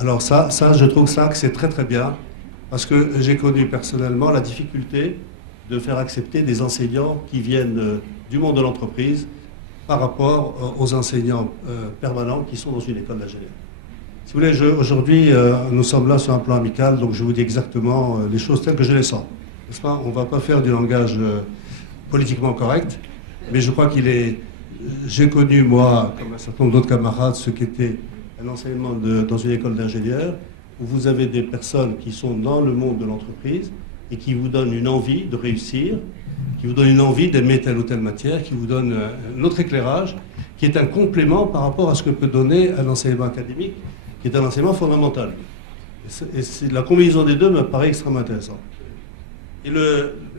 Alors je trouve ça que c'est très très bien, parce que j'ai connu personnellement la difficulté de faire accepter des enseignants qui viennent du monde de l'entreprise par rapport aux enseignants permanents qui sont dans une école d'ingénieur. Si vous voulez, aujourd'hui, nous sommes là sur un plan amical, donc je vous dis exactement les choses telles que je les sens. N'est-ce pas? On ne va pas faire du langage politiquement correct, mais je crois qu'il est... J'ai connu, moi, comme un certain nombre d'autres camarades, ce qu'était un enseignement dans une école d'ingénieurs, où vous avez des personnes qui sont dans le monde de l'entreprise et qui vous donnent une envie de réussir, qui vous donnent une envie d'aimer telle ou telle matière, qui vous donnent un autre éclairage, qui est un complément par rapport à ce que peut donner un enseignement académique, qui est un enseignement fondamental. Et la combinaison des deux me paraît extrêmement intéressante. Et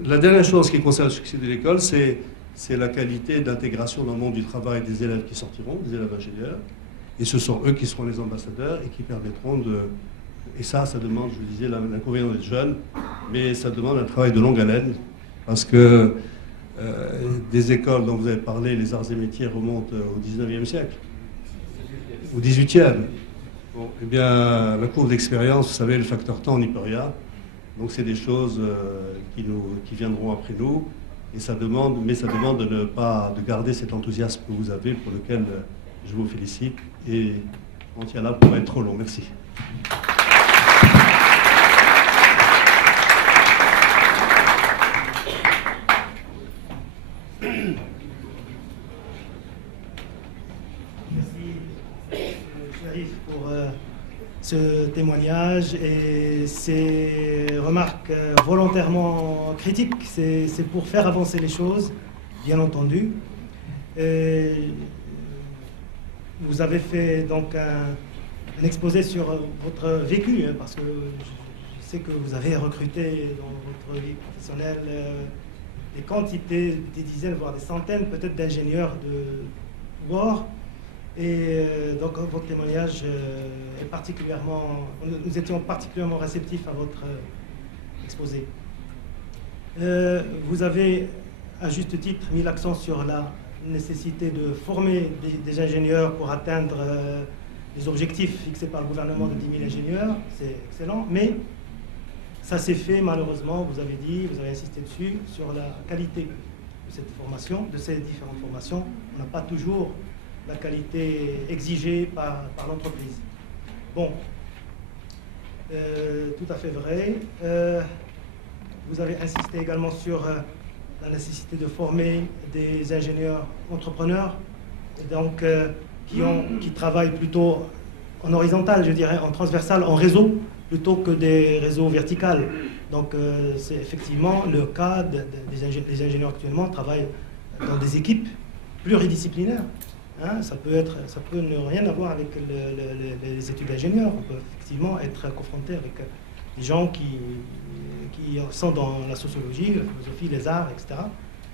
la dernière chose qui concerne le succès de l'école, c'est la qualité d'intégration dans le monde du travail des élèves qui sortiront, des élèves ingénieurs. Et ce sont eux qui seront les ambassadeurs et qui permettront de... Et ça demande, je vous disais, l'inconvénient d'être jeune, mais ça demande un travail de longue haleine, parce que des écoles dont vous avez parlé, les arts et métiers, remontent au 19e siècle, au 18e. Bon, eh bien, la courbe d'expérience, vous savez, le facteur temps, on n'y peut rien. Donc c'est des choses qui viendront après nous. Et ça demande de garder cet enthousiasme que vous avez, pour lequel je vous félicite. Et on tient là pour être trop long. Merci. Ce témoignage et ces remarques volontairement critiques, c'est pour faire avancer les choses, bien entendu. Vous avez fait donc un exposé sur votre vécu, parce que je sais que vous avez recruté dans votre vie professionnelle des quantités, des dizaines, voire des centaines peut-être d'ingénieurs de bord. Et donc votre témoignage est particulièrement... Nous étions particulièrement réceptifs à votre exposé. Vous avez, à juste titre, mis l'accent sur la nécessité de former des ingénieurs pour atteindre les objectifs fixés par le gouvernement de 10 000 ingénieurs. C'est excellent, mais ça s'est fait malheureusement, vous avez dit, vous avez insisté dessus, sur la qualité de cette formation, de ces différentes formations. On n'a pas toujours la qualité exigée par l'entreprise. Bon, tout à fait vrai. Vous avez insisté également sur la nécessité de former des ingénieurs entrepreneurs, donc qui travaillent plutôt en horizontal, je dirais, en transversal, en réseau, plutôt que des réseaux verticaux. Donc c'est effectivement le cas des ingénieurs actuellement travaillent dans des équipes pluridisciplinaires. Hein, ça peut ne rien avoir avec les études d'ingénieurs. On peut effectivement être confronté avec des gens qui sont dans la sociologie, la philosophie, les arts, etc.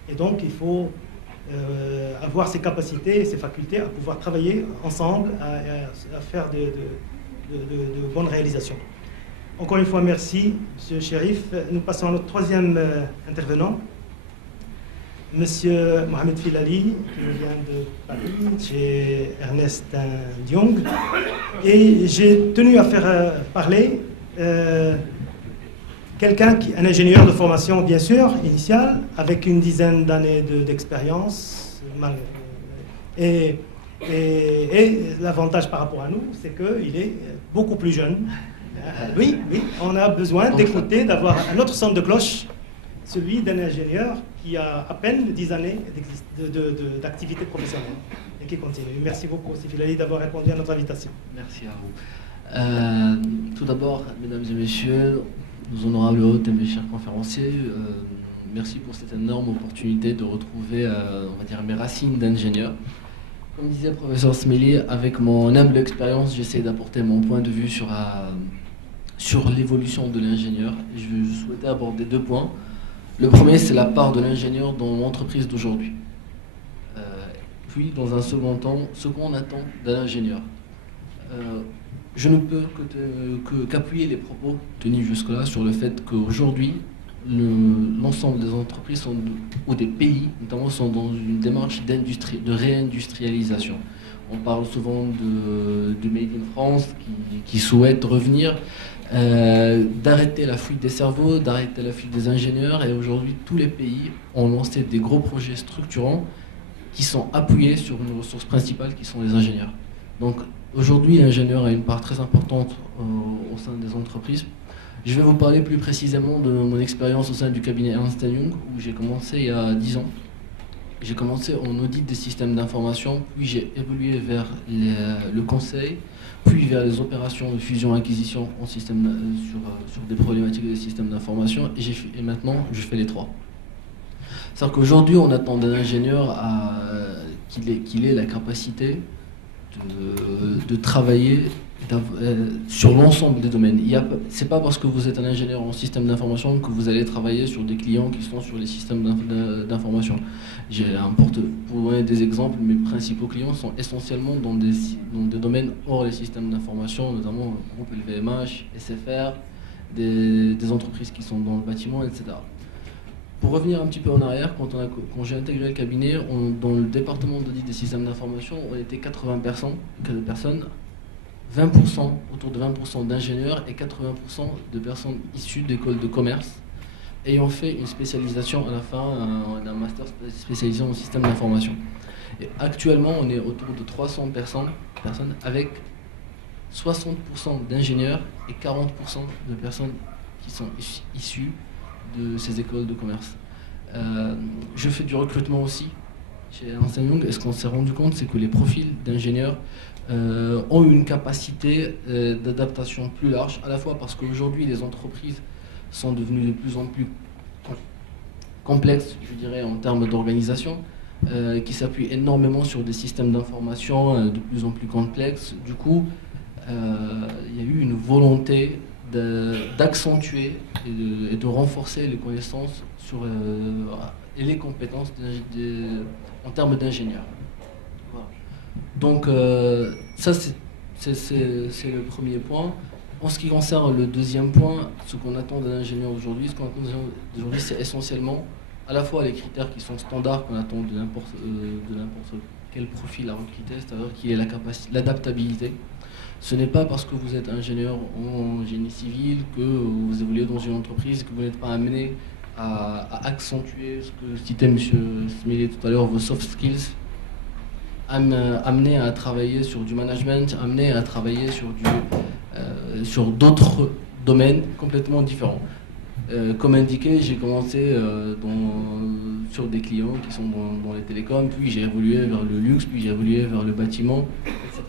Et donc il faut avoir ces capacités et ces facultés à pouvoir travailler ensemble, à faire de bonnes réalisations. Encore une fois, merci, M. Chérif. Nous passons à notre troisième intervenant. Monsieur Mohamed Filali, qui nous vient de Paris, chez Ernest Diong. Et j'ai tenu à faire parler un ingénieur de formation, bien sûr, initiale, avec une dizaine d'années d'expérience. Et l'avantage par rapport à nous, c'est qu'il est beaucoup plus jeune. Oui, on a besoin d'écouter, d'avoir un autre son de cloche, celui d'un ingénieur qui a à peine 10 années d'activité professionnelle et qui continue. Merci beaucoup, Filali, d'avoir répondu à notre invitation. Merci à vous. Tout d'abord, mesdames et messieurs, nos honorables hôtes et mes chers conférenciers, merci pour cette énorme opportunité de retrouver, on va dire, mes racines d'ingénieur. Comme disait le professeur Smelly, avec mon humble expérience, j'essaie d'apporter mon point de vue sur l'évolution de l'ingénieur. Je souhaitais aborder 2 points. Le premier, c'est la part de l'ingénieur dans l'entreprise d'aujourd'hui. Puis, dans un second temps, ce qu'on attend d'un ingénieur. Je ne peux qu'appuyer les propos tenus jusque-là sur le fait qu'aujourd'hui, l'ensemble des entreprises ou des pays, notamment, sont dans une démarche de réindustrialisation. On parle souvent de Made in France qui souhaite revenir, d'arrêter la fuite des cerveaux, d'arrêter la fuite des ingénieurs. Et aujourd'hui, tous les pays ont lancé des gros projets structurants qui sont appuyés sur une ressource principale qui sont les ingénieurs. Donc aujourd'hui, l'ingénieur a une part très importante au sein des entreprises. Je vais vous parler plus précisément de mon expérience au sein du cabinet Ernst & Young, où j'ai commencé il y a 10 ans. J'ai commencé en audit des systèmes d'information, puis j'ai évolué vers le conseil, puis vers les opérations de fusion-acquisition sur des problématiques des systèmes d'information, et maintenant je fais les trois. C'est-à-dire qu'aujourd'hui on attend d'un ingénieur qu'il ait la capacité de travailler sur l'ensemble des domaines. C'est pas parce que vous êtes un ingénieur en système d'information que vous allez travailler sur des clients qui sont sur les systèmes d'information. Pour donner des exemples, mes principaux clients sont essentiellement dans des domaines hors les systèmes d'information, notamment le groupe LVMH, SFR, des entreprises qui sont dans le bâtiment, etc. Pour revenir un petit peu en arrière, quand j'ai intégré le cabinet, dans le département d'audit des systèmes d'information, on était 80 personnes, 20%, autour de 20% d'ingénieurs et 80% de personnes issues d'écoles de commerce, ayant fait une spécialisation à la fin d'un master spécialisé en système d'information. Et actuellement, on est autour de 300 personnes avec 60% d'ingénieurs et 40% de personnes qui sont issues de ces écoles de commerce. Je fais du recrutement aussi chez Ernst & Young, et ce qu'on s'est rendu compte, c'est que les profils d'ingénieurs ont une capacité d'adaptation plus large, à la fois parce qu'aujourd'hui les entreprises sont devenues de plus en plus complexes, je dirais, en termes d'organisation, qui s'appuient énormément sur des systèmes d'information de plus en plus complexes. Du coup, il y a eu une volonté d'accentuer et de renforcer les connaissances et les compétences en termes d'ingénieurs. Voilà. Donc ça c'est le premier point. En ce qui concerne le deuxième point, ce qu'on attend d'un ingénieur aujourd'hui, c'est essentiellement à la fois les critères qui sont standards qu'on attend de n'importe quel profil à recruter, c'est-à-dire qu'il ait l'adaptabilité. Ce n'est pas parce que vous êtes ingénieur en génie civil, que vous évoluez dans une entreprise, que vous n'êtes pas amené à accentuer ce que citait M. Smiley tout à l'heure, vos soft skills, amené à travailler sur du management, amené à travailler sur d'autres domaines complètement différents. Comme indiqué, j'ai commencé sur des clients qui sont dans les télécoms, puis j'ai évolué vers le luxe, puis j'ai évolué vers le bâtiment, etc.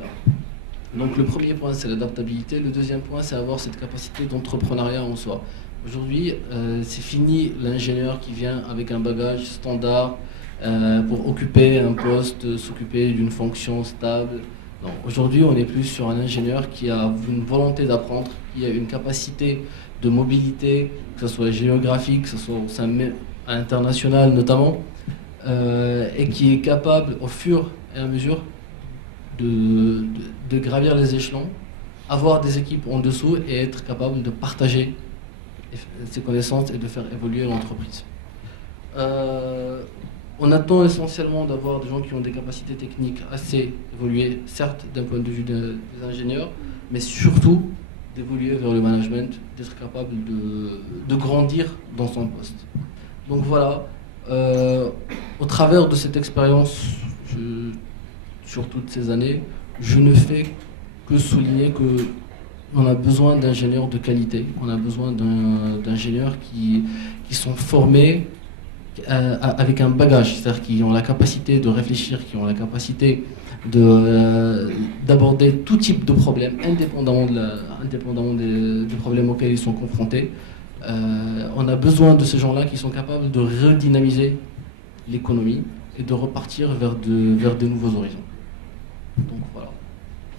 Donc le premier point, c'est l'adaptabilité. Le deuxième point, c'est avoir cette capacité d'entrepreneuriat en soi. Aujourd'hui, c'est fini l'ingénieur qui vient avec un bagage standard pour occuper un poste, s'occuper d'une fonction stable. Aujourd'hui, on est plus sur un ingénieur qui a une volonté d'apprendre, qui a une capacité de mobilité, que ce soit géographique, que ce soit au sein international notamment, et qui est capable, au fur et à mesure, de gravir les échelons, avoir des équipes en dessous et être capable de partager ses connaissances et de faire évoluer l'entreprise. On attend essentiellement d'avoir des gens qui ont des capacités techniques assez évoluées, certes d'un point de vue des ingénieurs, mais surtout d'évoluer vers le management, d'être capable de grandir dans son poste. Donc voilà, au travers de cette expérience, sur toutes ces années, je ne fais que souligner qu'on a besoin d'ingénieurs de qualité, on a besoin d'ingénieurs qui sont formés avec un bagage, c'est-à-dire qui ont la capacité de réfléchir, qui ont la capacité d'aborder tout type de problème, indépendamment des problèmes auxquels ils sont confrontés. On a besoin de ces gens-là qui sont capables de redynamiser l'économie et de repartir vers de nouveaux horizons. Donc voilà,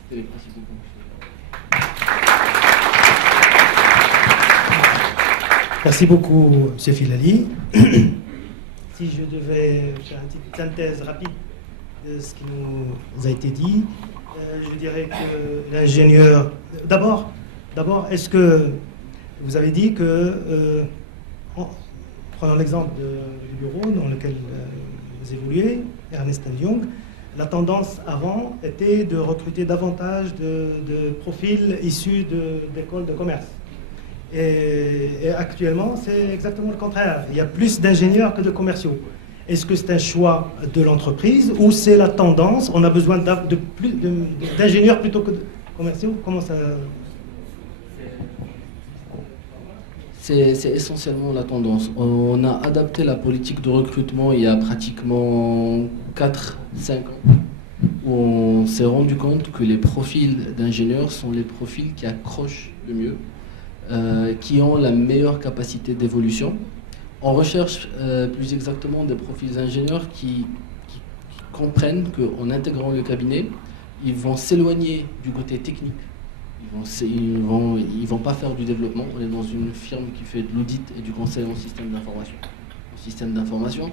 c'était les principaux points. Merci beaucoup, M. Filali. Si je devais faire une petite synthèse rapide de ce qui nous a été dit, je dirais que l'ingénieur... D'abord, est-ce que vous avez dit que, prenons l'exemple du bureau dans lequel vous évoluez, Ernst & Young, la tendance avant était de recruter davantage de profils issus d'écoles de commerce. Et actuellement, c'est exactement le contraire. Il y a plus d'ingénieurs que de commerciaux. Est-ce que c'est un choix de l'entreprise ou c'est la tendance? On a besoin d'ingénieurs plutôt que de commerciaux? Comment ça... C'est essentiellement la tendance. On a adapté la politique de recrutement il y a pratiquement 4-5 ans, où on s'est rendu compte que les profils d'ingénieurs sont les profils qui accrochent le mieux, qui ont la meilleure capacité d'évolution. On recherche plus exactement des profils d'ingénieurs qui comprennent qu'en intégrant le cabinet, ils vont s'éloigner du côté technique. Ils vont pas faire du développement. On est dans une firme qui fait de l'audit et du conseil en système d'information. En système d'information,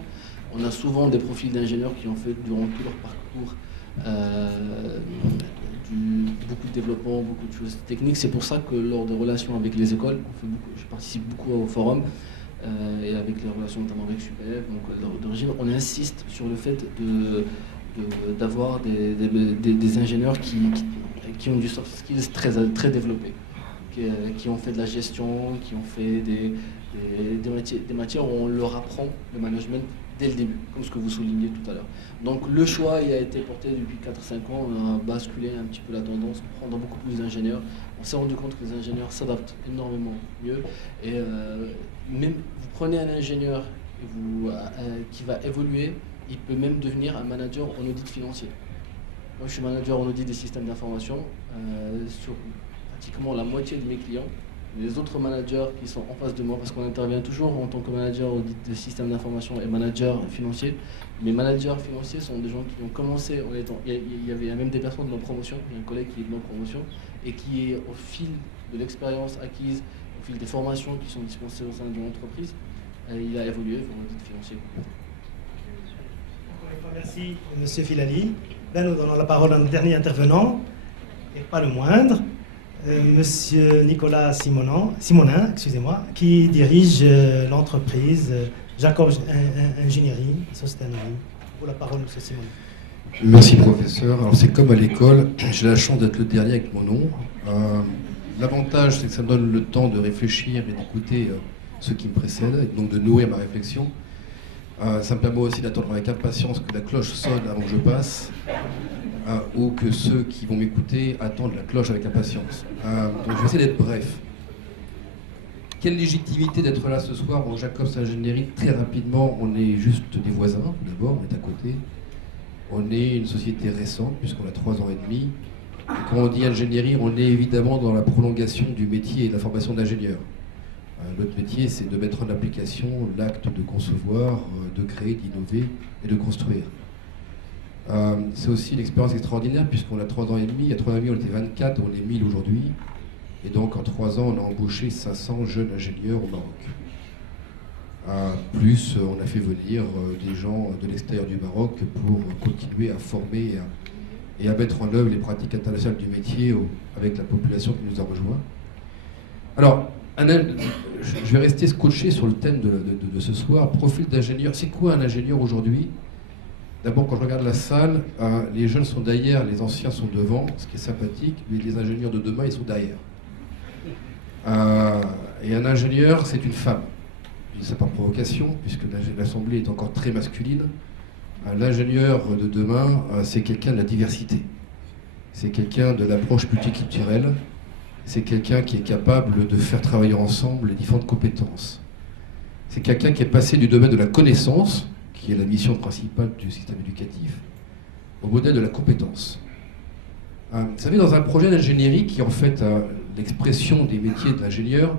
on a souvent des profils d'ingénieurs qui ont fait durant tout leur parcours beaucoup de développement, beaucoup de choses techniques. C'est pour ça que lors des relations avec les écoles, je participe beaucoup au forum et avec les relations notamment avec SUPEF, donc d'origine, on insiste sur le fait d'avoir des ingénieurs qui ont du soft skills très développé, qui ont fait de la gestion, qui ont fait des matières où on leur apprend le management dès le début, comme ce que vous soulignez tout à l'heure. Donc le choix il a été porté depuis 4-5 ans, on a basculé un petit peu la tendance, prendre beaucoup plus d'ingénieurs. On s'est rendu compte que les ingénieurs s'adaptent énormément mieux. Et même vous prenez un ingénieur qui va évoluer, il peut même devenir un manager en audit financier. Moi, je suis manager en audit des systèmes d'information sur pratiquement la moitié de mes clients. Les autres managers qui sont en face de moi, parce qu'on intervient toujours en tant que manager audit des systèmes d'information et manager financier. Les managers financiers sont des gens qui ont commencé en étant... Il y avait même des personnes de promotion, il y a un collègue qui est de promotion, et qui, au fil de l'expérience acquise, au fil des formations qui sont dispensées au sein de l'entreprise, il a évolué vers l'audit financier. Encore une fois, merci M. Filali. Là, nous donnons la parole à notre dernier intervenant, et pas le moindre, Monsieur Nicolas Simonin, excusez-moi, qui dirige l'entreprise Jacob Ingénierie Sustainable. Pour la parole, Monsieur Simonin. Merci, professeur. Alors, c'est comme à l'école, j'ai la chance d'être le dernier avec mon nom. L'avantage, c'est que ça me donne le temps de réfléchir et d'écouter ceux qui me précèdent, et donc de nourrir ma réflexion. Ça me permet aussi d'attendre avec impatience que la cloche sonne avant que je passe, ou que ceux qui vont m'écouter attendent la cloche avec impatience. Donc je vais essayer d'être bref. Quelle légitimité d'être là ce soir en Jacobs Ingénierie? Très rapidement, on est juste des voisins, d'abord, on est à côté. On est une société récente, puisqu'on a 3 ans et demi. Et quand on dit ingénierie, on est évidemment dans la prolongation du métier et de la formation d'ingénieur. Notre métier, c'est de mettre en application l'acte de concevoir, de créer, d'innover et de construire. C'est aussi une expérience extraordinaire puisqu'on a 3 ans et demi. Il y a 3 ans et demi, on était 24, on est 1000 aujourd'hui. Et donc en 3 ans, on a embauché 500 jeunes ingénieurs au Maroc. Plus, on a fait venir des gens de l'extérieur du Maroc pour continuer à former et à mettre en œuvre les pratiques internationales du métier avec la population qui nous a rejoints. Alors, je vais rester scotché sur le thème de ce soir. Profil d'ingénieur. C'est quoi un ingénieur aujourd'hui? D'abord, quand je regarde la salle, les jeunes sont derrière, les anciens sont devant, ce qui est sympathique, mais les ingénieurs de demain, ils sont derrière. Et un ingénieur, c'est une femme. Je dis ça par provocation, puisque l'Assemblée est encore très masculine. L'ingénieur de demain, c'est quelqu'un de la diversité. C'est quelqu'un de l'approche multiculturelle. C'est quelqu'un qui est capable de faire travailler ensemble les différentes compétences. C'est quelqu'un qui est passé du domaine de la connaissance, qui est la mission principale du système éducatif, au modèle de la compétence. Vous savez, dans un projet d'ingénierie qui est en fait l'expression des métiers de l'ingénieur,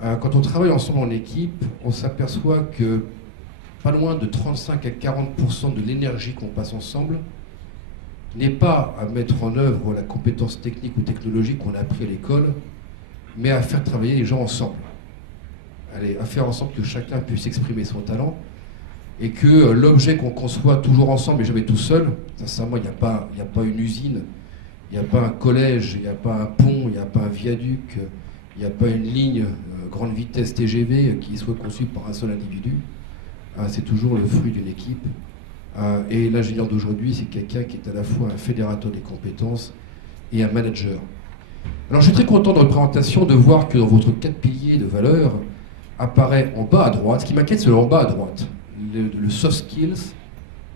quand on travaille ensemble en équipe, on s'aperçoit que pas loin de 35 à 40% de l'énergie qu'on passe ensemble n'est pas à mettre en œuvre la compétence technique ou technologique qu'on a appris à l'école, mais à faire travailler les gens ensemble. À faire en sorte que chacun puisse exprimer son talent et que l'objet qu'on conçoit toujours ensemble et jamais tout seul, sincèrement, il n'y a pas une usine, il n'y a pas un collège, il n'y a pas un pont, il n'y a pas un viaduc, il n'y a pas une ligne grande vitesse TGV qui soit conçue par un seul individu. C'est toujours le fruit d'une équipe Et l'ingénieur d'aujourd'hui, c'est quelqu'un qui est à la fois un fédérateur des compétences et un manager. Alors je suis très content dans la présentation de voir que dans votre 4 piliers de valeurs apparaît en bas à droite, ce qui m'inquiète c'est en bas à droite, le soft skills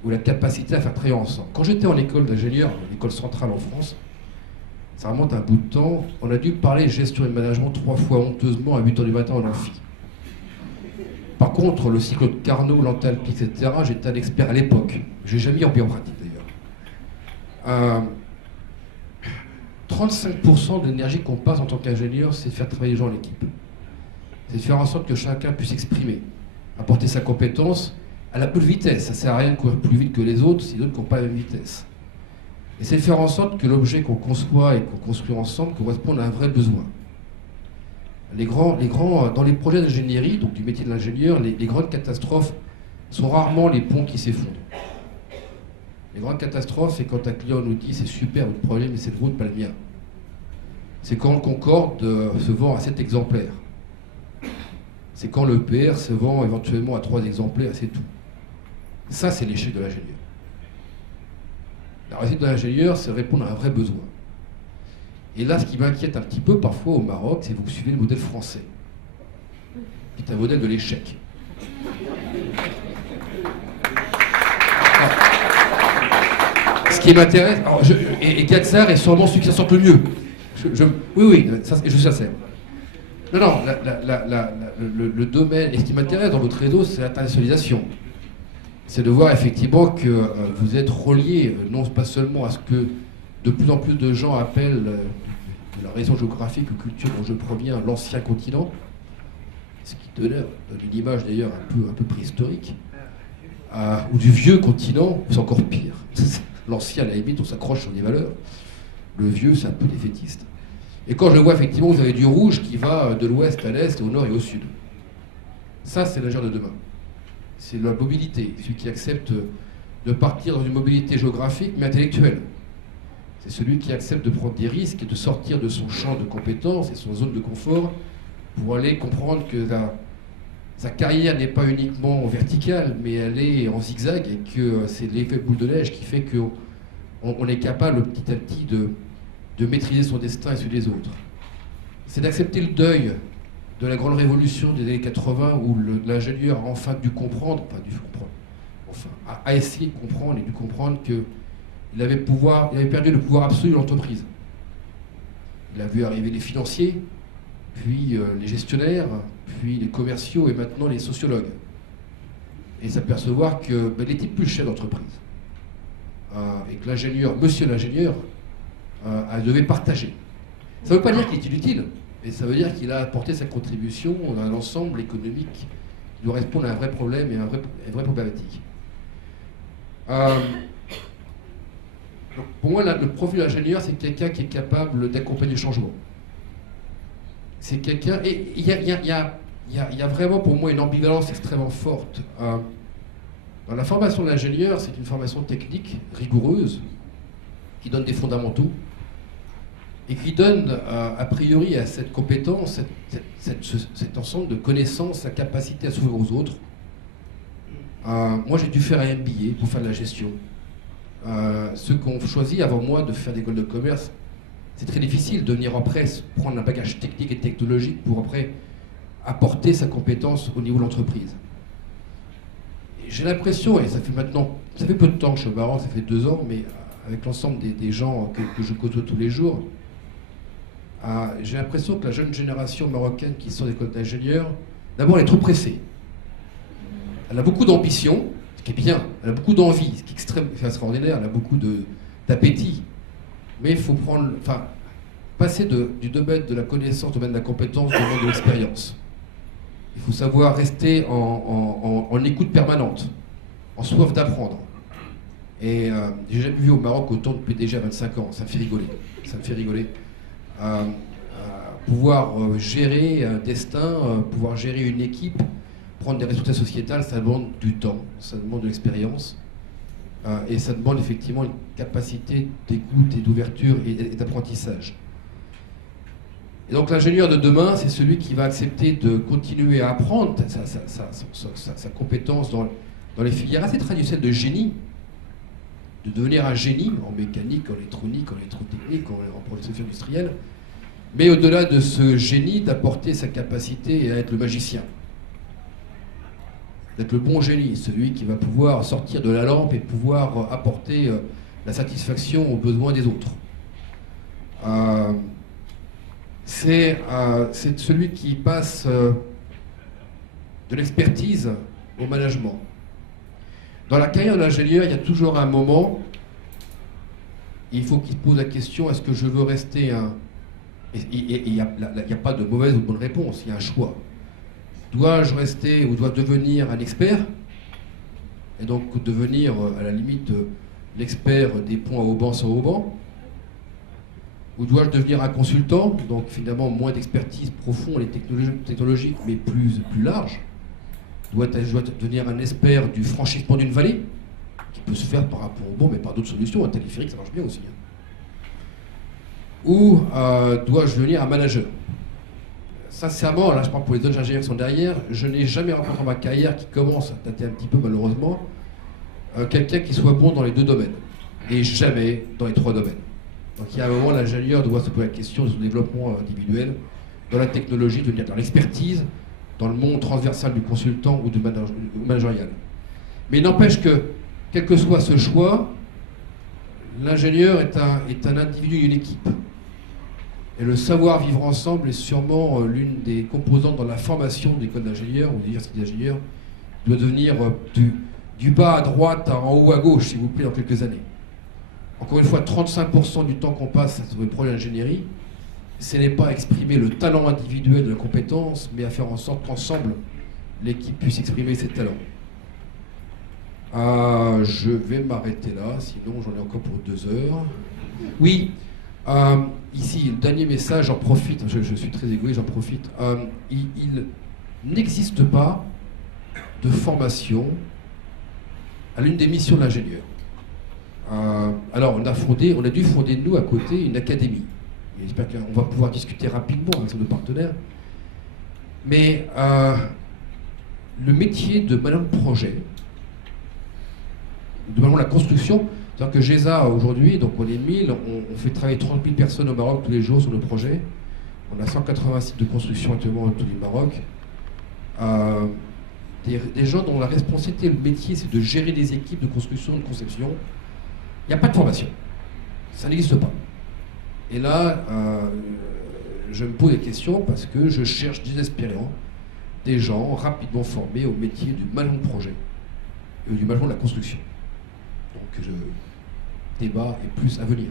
ou la capacité à faire travailler ensemble. Quand j'étais en école d'ingénieur, l'école centrale en France, ça remonte à un bout de temps, on a dû parler gestion et management 3 fois honteusement à 8h du matin en amphi. Par contre, le cycle de Carnot, l'enthalpie, etc., j'étais un expert à l'époque. Je n'ai jamais mis en pratique d'ailleurs. 35% de l'énergie qu'on passe en tant qu'ingénieur, c'est de faire travailler les gens en équipe. C'est de faire en sorte que chacun puisse s'exprimer, apporter sa compétence à la peu de vitesse. Ça ne sert à rien de courir plus vite que les autres si d'autres n'ont pas la même vitesse. Et c'est de faire en sorte que l'objet qu'on conçoit et qu'on construit ensemble corresponde à un vrai besoin. Dans les projets d'ingénierie, donc du métier de l'ingénieur, les grandes catastrophes sont rarement les ponts qui s'effondrent. Les grandes catastrophes, c'est quand un client nous dit c'est super votre projet, mais c'est le vôtre, pas le mien. C'est quand le Concorde se vend à 7 exemplaires. C'est quand le PR se vend éventuellement à 3 exemplaires, c'est tout. Ça, c'est l'échec de l'ingénieur. La réussite de l'ingénieur, c'est répondre à un vrai besoin. Et là, ce qui m'inquiète un petit peu parfois au Maroc, c'est que vous suivez le modèle français, qui est un modèle de l'échec. Ce qui m'intéresse, et Katsar est sûrement celui qui s'en sort le mieux. Oui, ça, je suis sincère. Non, le domaine, et ce qui m'intéresse dans votre réseau, c'est l'internationalisation. C'est de voir effectivement que vous êtes relié, non pas seulement à ce que de plus en plus de gens appellent, de la raison géographique ou culture dont je proviens, l'ancien continent, ce qui donne une image d'ailleurs un peu préhistorique, ou du vieux continent, c'est encore pire. L'ancien, à la limite, on s'accroche sur des valeurs. Le vieux, c'est un peu défaitiste. Et quand je vois effectivement, vous avez du rouge qui va de l'ouest à l'est, au nord et au sud. Ça, c'est l'ingénieur de demain. C'est la mobilité, celui qui accepte de partir dans une mobilité géographique mais intellectuelle. C'est celui qui accepte de prendre des risques et de sortir de son champ de compétences et son zone de confort pour aller comprendre que sa carrière n'est pas uniquement verticale, mais elle est en zigzag et que c'est l'effet boule de neige qui fait qu'on est capable petit à petit de maîtriser son destin et celui des autres. C'est d'accepter le deuil de la grande révolution des années 80 où l'ingénieur a enfin dû comprendre, a essayé de comprendre et dû comprendre qu'il avait perdu le pouvoir absolu de l'entreprise. Il a vu arriver les financiers, puis les gestionnaires, puis les commerciaux et maintenant les sociologues. Et s'apercevoir qu'il n'était plus le chef d'entreprise. Et que l'ingénieur, monsieur l'ingénieur, devait partager. Ça ne veut pas dire qu'il est inutile, mais ça veut dire qu'il a apporté sa contribution à un ensemble économique qui doit répondre à un vrai problème et à une vraie problématique. Donc pour moi, le profil d'ingénieur, c'est quelqu'un qui est capable d'accompagner le changement. C'est quelqu'un... Et il y a vraiment pour moi une ambivalence extrêmement forte. Dans la formation de l'ingénieur, c'est une formation technique, rigoureuse, qui donne des fondamentaux, et qui donne, a priori, à cette compétence, cet ensemble de connaissances, sa capacité à s'ouvrir aux autres. Moi, j'ai dû faire un MBA pour faire de la gestion. Ceux qui ont choisi avant moi de faire des écoles de commerce, c'est très difficile de venir après prendre un bagage technique et technologique pour après apporter sa compétence au niveau de l'entreprise. J'ai l'impression, et ça fait peu de temps que je suis au Maroc, ça fait 2 ans, mais avec l'ensemble des gens que je côtoie tous les jours, j'ai l'impression que la jeune génération marocaine qui sort d'école d'ingénieur, d'abord elle est trop pressée. Elle a beaucoup d'ambition, ce qui est bien, elle a beaucoup d'envie, ce qui est extraordinaire, elle a beaucoup d'appétit. Mais il faut passer du domaine de la connaissance, du domaine de la compétence, au domaine de l'expérience. Il faut savoir rester en écoute permanente, en soif d'apprendre. Et j'ai jamais vu au Maroc autant de PDG à 25 ans, ça me fait rigoler. Pouvoir gérer un destin, pouvoir gérer une équipe, prendre des résultats sociétals, ça demande du temps, ça demande de l'expérience. Et ça demande effectivement une capacité d'écoute et d'ouverture et d'apprentissage. Et donc l'ingénieur de demain, c'est celui qui va accepter de continuer à apprendre sa compétence dans les filières assez traditionnelles de génie, de devenir un génie en mécanique, en électronique, en électrotechnique, en processus industriel, mais au-delà de ce génie, d'apporter sa capacité à être le magicien. D'être le bon génie, celui qui va pouvoir sortir de la lampe et pouvoir apporter la satisfaction aux besoins des autres. C'est celui qui passe de l'expertise au management. Dans la carrière de l'ingénieur, il y a toujours un moment, il faut qu'il se pose la question, est-ce que je veux rester un... Il n'y a pas de mauvaise ou de bonne réponse, il y a un choix. Dois-je rester ou dois-je devenir un expert? Et donc devenir, à la limite, l'expert des ponts à haubans sans haubans? Ou dois-je devenir un consultant, donc finalement moins d'expertise profonde et technologique, mais plus large? Dois-je devenir un expert du franchissement d'une vallée, qui peut se faire par un pont haubans, mais par d'autres solutions, un téléphérique, ça marche bien aussi. Ou dois-je devenir un manager? Sincèrement, là je parle pour les autres ingénieurs qui sont derrière, je n'ai jamais rencontré dans ma carrière, qui commence à dater un petit peu malheureusement, quelqu'un qui soit bon dans les deux domaines, et jamais dans les trois domaines. Donc il y a un moment, l'ingénieur doit se poser la question de son développement individuel, dans la technologie, de venir dans l'expertise, dans le monde transversal du consultant ou du managérial. Mais il n'empêche que, quel que soit ce choix, l'ingénieur est un individu, une équipe. Et le savoir vivre ensemble est sûrement l'une des composantes dans la formation de l'école d'ingénieur ou de l'université d'ingénieur. Il doit devenir du bas à droite en haut à gauche, s'il vous plaît, dans quelques années. Encore une fois, 35% du temps qu'on passe sur les projets d'ingénierie, ce n'est pas à exprimer le talent individuel de la compétence, mais à faire en sorte qu'ensemble, l'équipe puisse exprimer ses talents. Je vais m'arrêter là, sinon j'en ai encore pour 2 heures. Oui, ici, le dernier message, j'en profite, je suis très égoïste, j'en profite. Il n'existe pas de formation à l'une des missions de l'ingénieur. Alors, on a dû fonder, nous, à côté, une académie. Et j'espère qu'on va pouvoir discuter rapidement avec nos partenaires. Mais le métier de management de projet, de la construction, c'est-à-dire que GESA, aujourd'hui, donc on est 1000, on fait travailler 30 000 personnes au Maroc tous les jours sur nos projets. On a 180 sites de construction actuellement dans tout le Maroc. Des gens dont la responsabilité, le métier, c'est de gérer des équipes de construction, de conception. Il n'y a pas de formation. Ça n'existe pas. Et là, je me pose des questions parce que je cherche désespérément des gens rapidement formés au métier du management de projet et du management de la construction. Donc, le débat est plus à venir.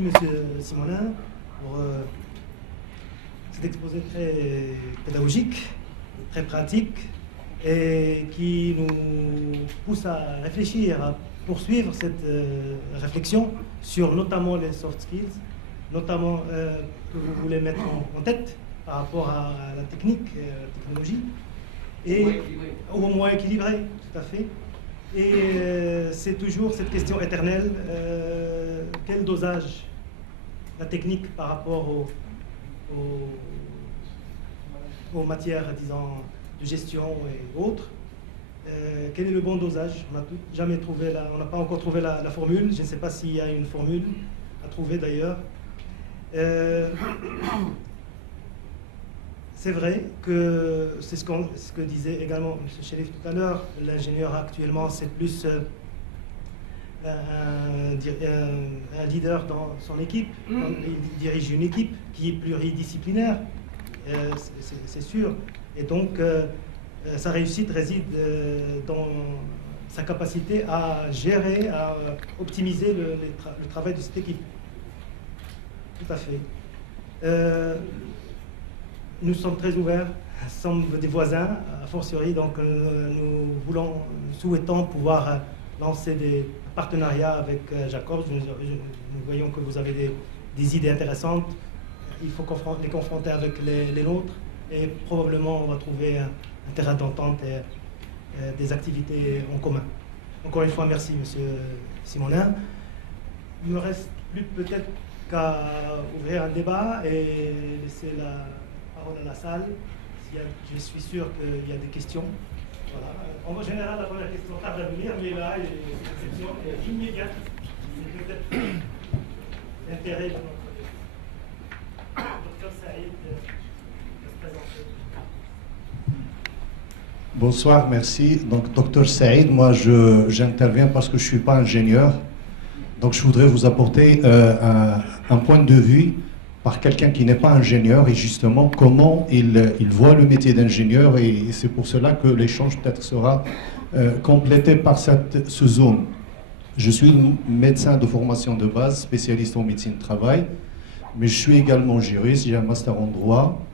Merci Monsieur Simonin pour cet exposé très pédagogique, très pratique et qui nous pousse à réfléchir, à poursuivre cette réflexion sur notamment les soft skills, notamment que vous voulez mettre en tête par rapport à la technique, à la technologie, et au moins équilibré, tout à fait. Et c'est toujours cette question éternelle, quel dosage la technique par rapport aux matières, disons, de gestion et autres. Quel est le bon dosage? On n'a pas encore trouvé la formule. Je ne sais pas s'il y a une formule à trouver d'ailleurs. C'est vrai que c'est ce que disait également M. Chérif tout à l'heure. L'ingénieur actuellement, c'est plus un leader dans son équipe. Il dirige une équipe qui est pluridisciplinaire, c'est sûr. Et donc, sa réussite réside dans sa capacité à gérer, à optimiser le travail de cette équipe. Tout à fait. Nous sommes très ouverts, nous sommes des voisins, a fortiori, donc nous souhaitons pouvoir lancer des partenariats avec Jacob. Nous voyons que vous avez des idées intéressantes. Il faut les confronter avec les nôtres et probablement on va trouver un terrain d'entente et des activités en commun. Encore une fois, merci Monsieur Simonin. il me reste plus peut-être qu'à ouvrir un débat et laisser la parole à la salle. Je suis sûr qu'il y a des questions. Voilà. En général, la première question tarde à venir, mais là, il y a une question immédiate. C'est peut-être l'intérêt de notre débat. Docteur Saïd, va se présenter. Bonsoir, merci. Donc, docteur Saïd, moi, j'interviens parce que je ne suis pas ingénieur. Donc, je voudrais vous apporter un point de vue par quelqu'un qui n'est pas ingénieur et justement comment il voit le métier d'ingénieur, et c'est pour cela que l'échange peut-être sera complété par ce zone. Je suis médecin de formation de base, spécialiste en médecine du travail, mais je suis également juriste, j'ai un master en droit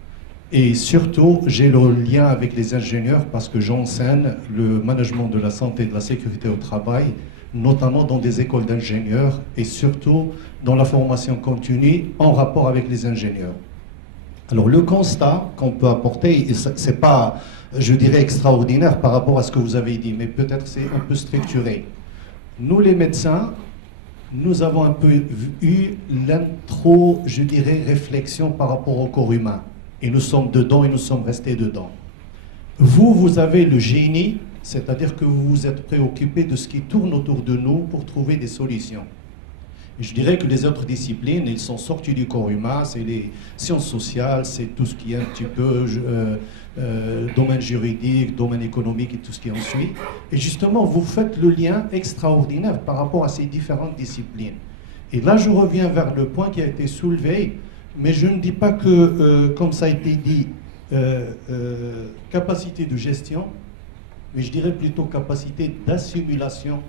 et surtout j'ai le lien avec les ingénieurs parce que j'enseigne le management de la santé et de la sécurité au travail, notamment dans des écoles d'ingénieurs et surtout dans la formation continue en rapport avec les ingénieurs. Alors le constat qu'on peut apporter, c'est pas, je dirais, extraordinaire par rapport à ce que vous avez dit, mais peut-être c'est un peu structuré. Nous les médecins, nous avons un peu eu l'intro, je dirais, réflexion par rapport au corps humain. Et nous sommes dedans et nous sommes restés dedans. Vous avez le génie, c'est-à-dire que vous vous êtes préoccupé de ce qui tourne autour de nous pour trouver des solutions. Et je dirais que les autres disciplines, ils sont sortis du corps humain, c'est les sciences sociales, c'est tout ce qui est un petit peu domaine juridique, domaine économique et tout ce qui en suit. Et justement, vous faites le lien extraordinaire par rapport à ces différentes disciplines. Et là, je reviens vers le point qui a été soulevé, mais je ne dis pas que, comme ça a été dit, capacité de gestion, mais je dirais plutôt capacité d'assimilation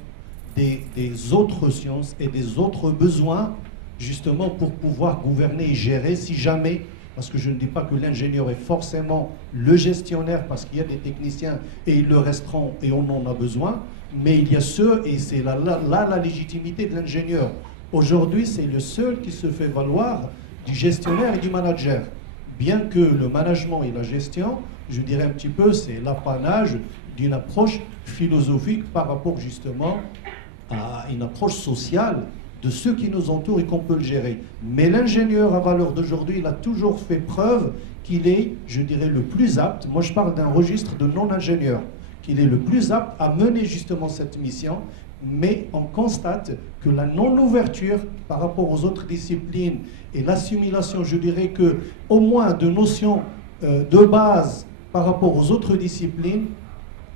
des autres sciences et des autres besoins, justement pour pouvoir gouverner et gérer si jamais, parce que je ne dis pas que l'ingénieur est forcément le gestionnaire, parce qu'il y a des techniciens et ils le resteront et on en a besoin, mais il y a ceux, et c'est là la légitimité de l'ingénieur. Aujourd'hui, c'est le seul qui se fait valoir du gestionnaire et du manager. Bien que le management et la gestion, je dirais un petit peu, c'est l'apanage d'une approche philosophique par rapport justement à une approche sociale de ceux qui nous entourent et qu'on peut le gérer. Mais l'ingénieur à valeur d'aujourd'hui, il a toujours fait preuve qu'il est, je dirais, le plus apte, moi je parle d'un registre de non-ingénieurs, qu'il est le plus apte à mener justement cette mission, mais on constate que la non-ouverture par rapport aux autres disciplines et l'assimilation, je dirais que au moins de notions de base par rapport aux autres disciplines,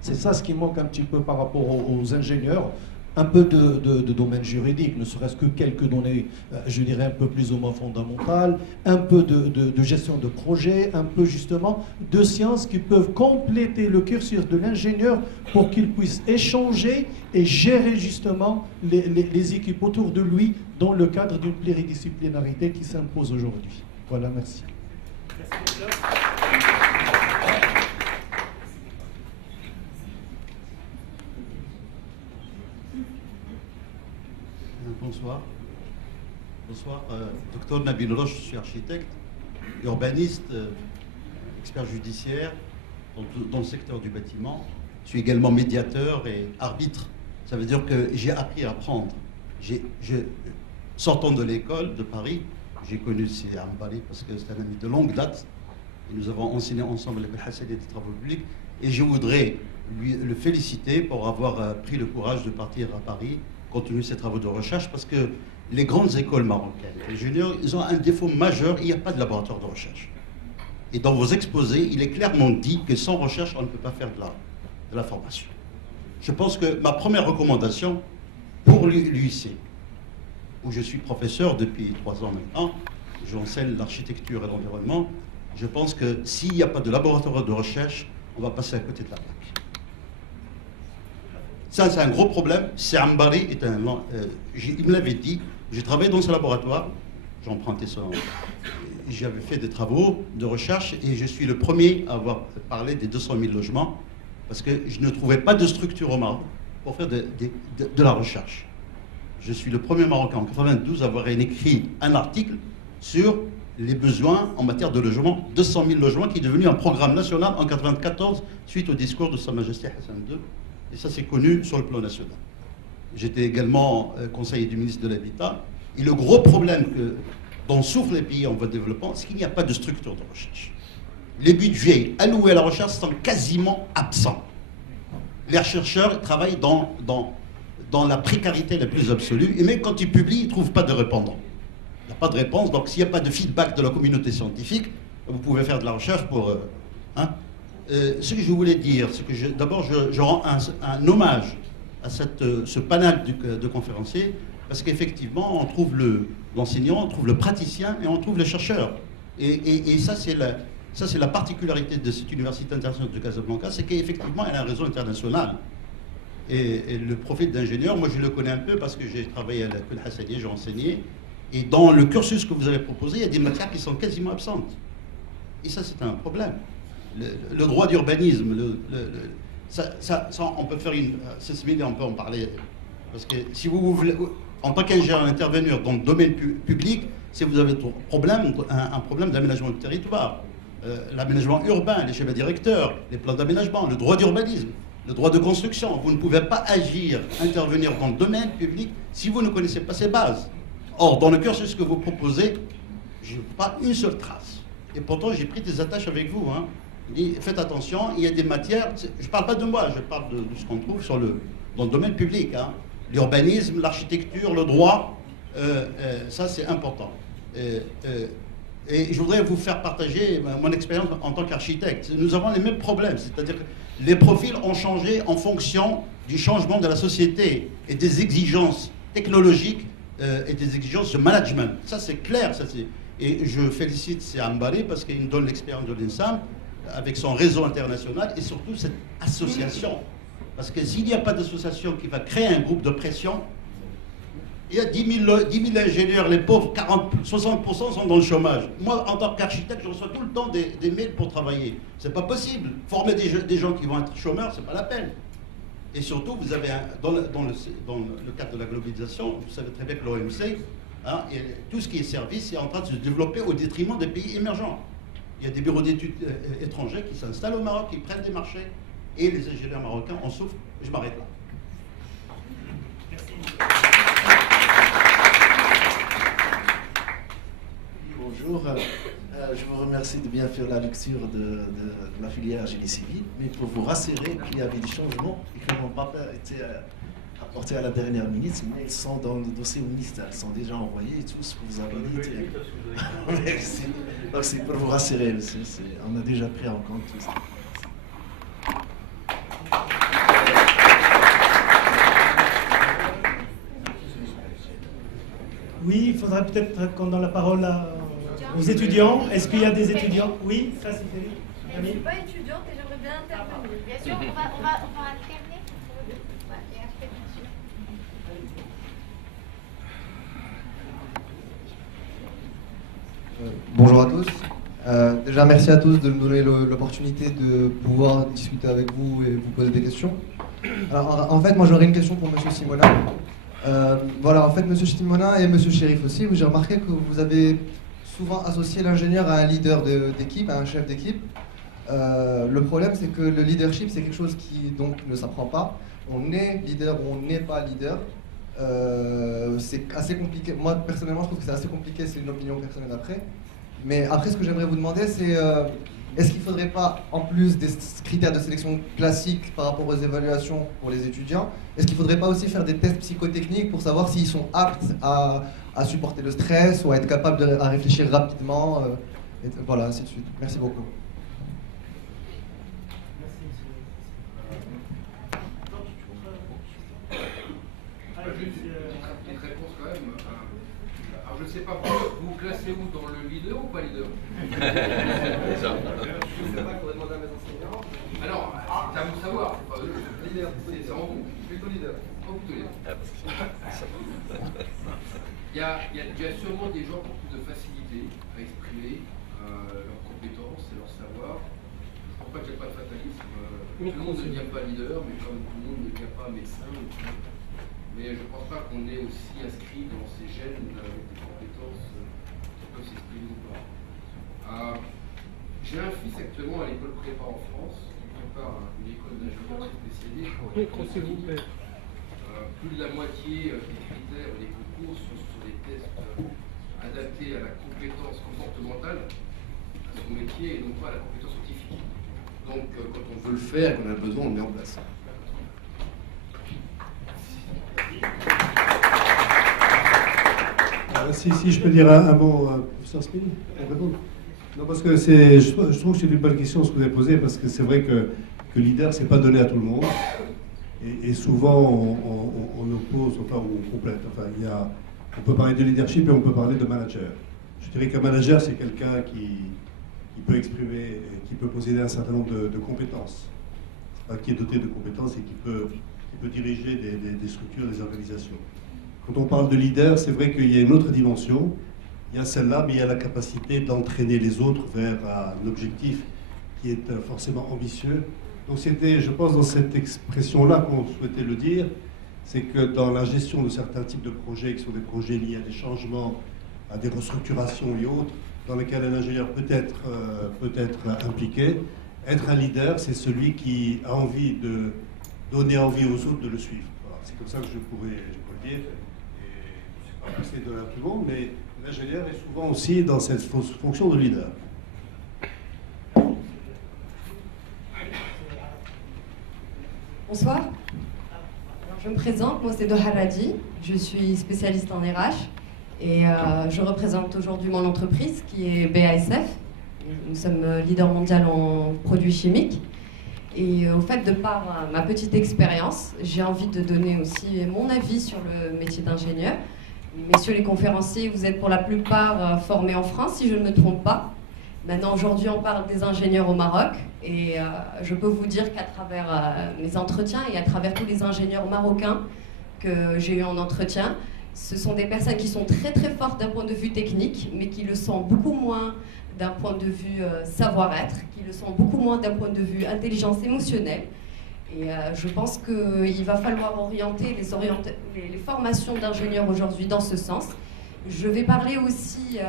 c'est ça ce qui manque un petit peu par rapport aux ingénieurs. Un peu de domaine juridique, ne serait-ce que quelques données, je dirais un peu plus ou moins fondamentales, un peu de gestion de projet, un peu justement de sciences qui peuvent compléter le cursus de l'ingénieur pour qu'il puisse échanger et gérer justement les équipes autour de lui dans le cadre d'une pluridisciplinarité qui s'impose aujourd'hui. Voilà, merci. Bonsoir. Bonsoir. Docteur Nabil Roche, je suis architecte, urbaniste, expert judiciaire dans le secteur du bâtiment. Je suis également médiateur et arbitre. Ça veut dire que j'ai appris à apprendre. Sortant de l'école de Paris, j'ai connu Siam Bali parce que c'est un ami de longue date. Et nous avons enseigné ensemble les Hassanides des travaux publics. Et je voudrais le féliciter pour avoir pris le courage de partir à Paris, continuer ses travaux de recherche, parce que les grandes écoles marocaines, les juniors, ils ont un défaut majeur, il n'y a pas de laboratoire de recherche. Et dans vos exposés, il est clairement dit que sans recherche, on ne peut pas faire de la formation. Je pense que ma première recommandation pour l'UIC, où je suis professeur depuis 3 ans maintenant, j'enseigne l'architecture et l'environnement, je pense que s'il n'y a pas de laboratoire de recherche, on va passer à côté de la plaque. Ça, c'est un gros problème. Siam Bali est il me l'avait dit. J'ai travaillé dans ce laboratoire. J'ai emprunté son. J'avais fait des travaux de recherche et je suis le premier à avoir parlé des 200 000 logements parce que je ne trouvais pas de structure au Maroc pour faire de la recherche. Je suis le premier Marocain en 92 à avoir écrit un article sur les besoins en matière de logement, 200 000 logements, qui est devenu un programme national en 1994 suite au discours de Sa Majesté Hassan II. Et ça, c'est connu sur le plan national. J'étais également conseiller du ministre de l'Habitat. Et le gros problème dont souffrent les pays en voie de développement, c'est qu'il n'y a pas de structure de recherche. Les budgets alloués à la recherche sont quasiment absents. Les chercheurs travaillent dans la précarité la plus absolue, et même quand ils publient, ils ne trouvent pas de répondants. Il n'y a pas de réponse, donc s'il n'y a pas de feedback de la communauté scientifique, vous pouvez faire de la recherche pour... ce que je voulais dire, c'est que d'abord je rends un hommage à ce panel de conférenciers, parce qu'effectivement, on trouve l'enseignant, on trouve le praticien et on trouve le chercheur. Et ça, c'est la particularité de cette université internationale de Casablanca, c'est qu'effectivement, elle a un réseau international. Et le profil d'ingénieur, moi je le connais un peu parce que j'ai travaillé à l'école Hassanieh, j'ai enseigné. Et dans le cursus que vous avez proposé, il y a des matières qui sont quasiment absentes. Et ça, c'est un problème. Le droit d'urbanisme, on peut faire une... on peut en parler. Parce que si vous voulez, en tant qu'ingénieur, intervenir dans le domaine public, si vous avez un problème d'aménagement du territoire, l'aménagement urbain, les schémas directeurs, les plans d'aménagement, le droit d'urbanisme, le droit de construction, vous ne pouvez pas agir, intervenir dans le domaine public si vous ne connaissez pas ces bases. Or, dans le cursus que vous proposez, je n'ai pas une seule trace. Et pourtant, j'ai pris des attaches avec vous. Hein. Faites attention, il y a des matières, je ne parle pas de moi, je parle de ce qu'on trouve dans le domaine public. Hein. L'urbanisme, l'architecture, le droit, ça c'est important. Et je voudrais vous faire partager mon expérience en tant qu'architecte. Nous avons les mêmes problèmes, c'est-à-dire que les profils ont changé en fonction du changement de la société et des exigences technologiques et des exigences de management. Ça c'est clair. Et je félicite Ambali parce qu'il nous donne l'expérience de l'INSAM avec son réseau international et surtout cette association. Parce que s'il n'y a pas d'association qui va créer un groupe de pression, il y a 10 000 ingénieurs, les pauvres, 60% sont dans le chômage. Moi, en tant qu'architecte, je reçois tout le temps des mails pour travailler. C'est pas possible. Former des gens qui vont être chômeurs, c'est pas la peine. Et surtout, vous avez, dans le cadre de la globalisation, vous savez très bien que l'OMC, hein, tout ce qui est service est en train de se développer au détriment des pays émergents. Il y a des bureaux d'études étrangers qui s'installent au Maroc, qui prennent des marchés, et les ingénieurs marocains en souffrent. Je m'arrête là. Bonjour, je vous remercie de bien faire la lecture de la filière génie civil, mais pour vous rassurer qu'il y avait des changements qui n'ont pas été apportés à la dernière minute, mais ils sont dans le dossier au ministère, ils sont déjà envoyés, tout ce que vous avez dit. Merci. Donc c'est pour vous rassurer aussi, on a déjà pris en compte tout ça. Oui, il faudrait peut-être qu'on donne la parole aux étudiants. Est-ce qu'il y a des étudiants? Oui, ça c'est Félix. Je ne suis pas étudiante et j'aimerais bien intervenir. Bien sûr, on va alterner. Et après, bien sûr. Bonjour à tous. Déjà, merci à tous de me donner l'opportunité de pouvoir discuter avec vous et vous poser des questions. Alors, en fait, moi j'aurais une question pour M. Simonin. Voilà, en fait, M. Simonin et M. Chérif aussi, j'ai remarqué que vous avez souvent associé l'ingénieur à un leader d'équipe, à un chef d'équipe. Le problème, c'est que le leadership, c'est quelque chose qui donc ne s'apprend pas. On est leader ou on n'est pas leader. C'est assez compliqué. Moi, personnellement, je trouve que c'est assez compliqué, c'est une opinion personnelle après. Mais après, ce que j'aimerais vous demander, c'est est-ce qu'il ne faudrait pas, en plus des critères de sélection classiques par rapport aux évaluations pour les étudiants, est-ce qu'il ne faudrait pas aussi faire des tests psychotechniques pour savoir s'ils sont aptes à supporter le stress ou à être capables à réfléchir rapidement voilà, ainsi de suite. Merci beaucoup. Petite réponse quand même. Alors je ne sais pas, vous classez où, dans le leader ou pas leader? Je ne sais pas, il faudrait demander à mes enseignants. Alors, c'est à vous de savoir. Leader, c'est en vous, plutôt leader. Pas plutôt leader. Il y a sûrement des gens qui ont plus de facilité à exprimer leurs compétences et leur savoir. Je ne crois pas qu'il n'y a pas de fatalisme. Tout le monde ne devient pas leader, mais comme tout le monde ne devient pas médecin. Mais je ne pense pas qu'on est aussi inscrit dans ces gènes avec des compétences qui peuvent s'exprimer ou pas. J'ai un fils actuellement à l'école prépa en France qui prépare une école d'ingénieur spécialisée. S'il vous plaît. plus de la moitié des critères des concours sont sur des tests adaptés à la compétence comportementale, à son métier, et non pas à la compétence scientifique. Donc, quand on veut le faire, qu'on a besoin, on le met en place. Si je peux dire un mot, professeur Smith, pour répondre. Non, parce que je trouve que c'est une bonne question ce que vous avez posé, parce que c'est vrai que leader, c'est pas donné à tout le monde. Et souvent, on oppose, enfin, on complète. Enfin, on peut parler de leadership et on peut parler de manager. Je dirais qu'un manager, c'est quelqu'un qui peut exprimer, qui peut posséder un certain nombre de compétences, qui est doté de compétences et qui peut diriger des structures, des organisations. Quand on parle de leader, c'est vrai qu'il y a une autre dimension. Il y a celle-là, mais il y a la capacité d'entraîner les autres vers un objectif qui est forcément ambitieux. Donc c'était, je pense, dans cette expression-là qu'on souhaitait le dire, c'est que dans la gestion de certains types de projets, qui sont des projets liés à des changements, à des restructurations et autres, dans lesquels un ingénieur peut être impliqué, être un leader, c'est celui qui a envie de donner envie aux autres de le suivre. Voilà, c'est comme ça que je pourrais le dire. Et je ne sais pas si c'est donné à tout le monde, mais l'ingénieur est souvent aussi dans cette fonction de leader. Bonsoir. Alors, je me présente, moi c'est Doha Radi, je suis spécialiste en RH et je représente aujourd'hui mon entreprise qui est BASF. Nous sommes leader mondial en produits chimiques et au fait, de par ma petite expérience, j'ai envie de donner aussi mon avis sur le métier d'ingénieur. Messieurs les conférenciers, vous êtes pour la plupart formés en France, si je ne me trompe pas. Maintenant, aujourd'hui, on parle des ingénieurs au Maroc et je peux vous dire qu'à travers mes entretiens et à travers tous les ingénieurs marocains que j'ai eu en entretien, ce sont des personnes qui sont très très fortes d'un point de vue technique, mais qui le sont beaucoup moins d'un point de vue savoir-être, qui le sont beaucoup moins d'un point de vue intelligence émotionnelle. Et je pense qu'il va falloir orienter les formations d'ingénieurs aujourd'hui dans ce sens. Je vais parler aussi,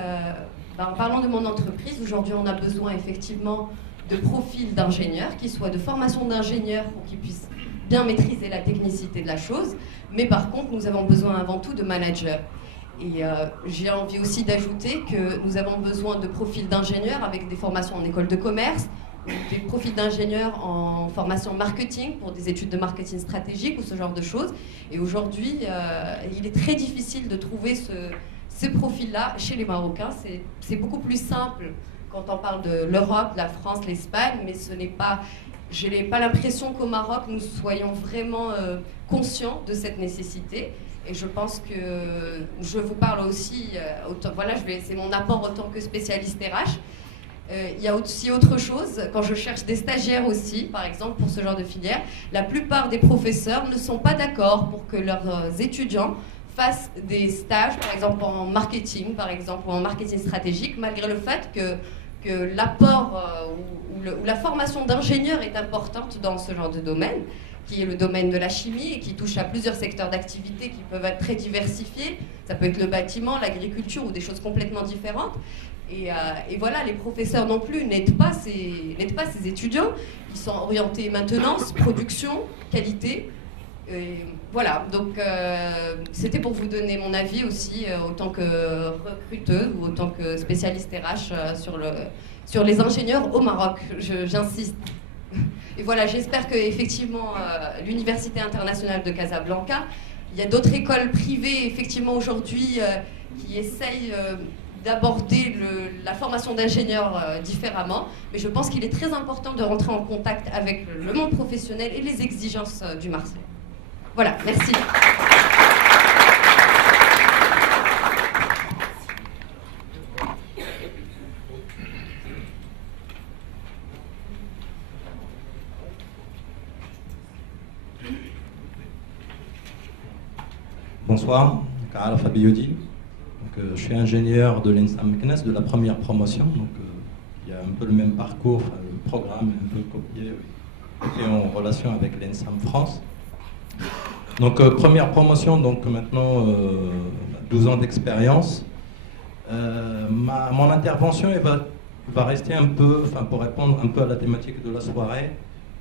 en parlant de mon entreprise, aujourd'hui on a besoin effectivement de profils d'ingénieurs, qui soient de formation d'ingénieurs pour qu'ils puissent bien maîtriser la technicité de la chose, mais par contre nous avons besoin avant tout de managers. Et j'ai envie aussi d'ajouter que nous avons besoin de profils d'ingénieurs avec des formations en école de commerce, ou des profils d'ingénieurs en formation marketing pour des études de marketing stratégique ou ce genre de choses. Et aujourd'hui, il est très difficile de trouver ces profils-là chez les Marocains. C'est beaucoup plus simple quand on parle de l'Europe, la France, l'Espagne, mais ce n'est pas... Je n'ai pas l'impression qu'au Maroc, nous soyons vraiment conscients de cette nécessité. Et je pense que je vous parle aussi, voilà, c'est mon apport en tant que spécialiste RH. Il y a aussi autre chose, quand je cherche des stagiaires aussi, par exemple, pour ce genre de filière, la plupart des professeurs ne sont pas d'accord pour que leurs étudiants fassent des stages, par exemple en marketing, par exemple, ou en marketing stratégique, malgré le fait que l'apport ou la formation d'ingénieur est importante dans ce genre de domaine, qui est le domaine de la chimie et qui touche à plusieurs secteurs d'activité qui peuvent être très diversifiés. Ça peut être le bâtiment, l'agriculture ou des choses complètement différentes. Et voilà, les professeurs non plus n'aident pas ces étudiants. Ils sont orientés maintenance, production, qualité. Et voilà, donc c'était pour vous donner mon avis aussi, autant que recruteuse ou autant que spécialiste RH sur les ingénieurs au Maroc, j'insiste. Et voilà, j'espère qu'effectivement, l'Université internationale de Casablanca, il y a d'autres écoles privées, effectivement, aujourd'hui, qui essayent d'aborder la formation d'ingénieurs différemment. Mais je pense qu'il est très important de rentrer en contact avec le monde professionnel et les exigences du marché. Voilà, merci. Bonsoir, Kaara Fabiodi. Je suis ingénieur de l'ENSAM CNES de la première promotion. Donc, il y a un peu le même parcours, le programme est un peu copié et en relation avec l'ENSAM France. Donc, première promotion, donc maintenant 12 ans d'expérience. Mon intervention va rester un peu, pour répondre un peu à la thématique de la soirée,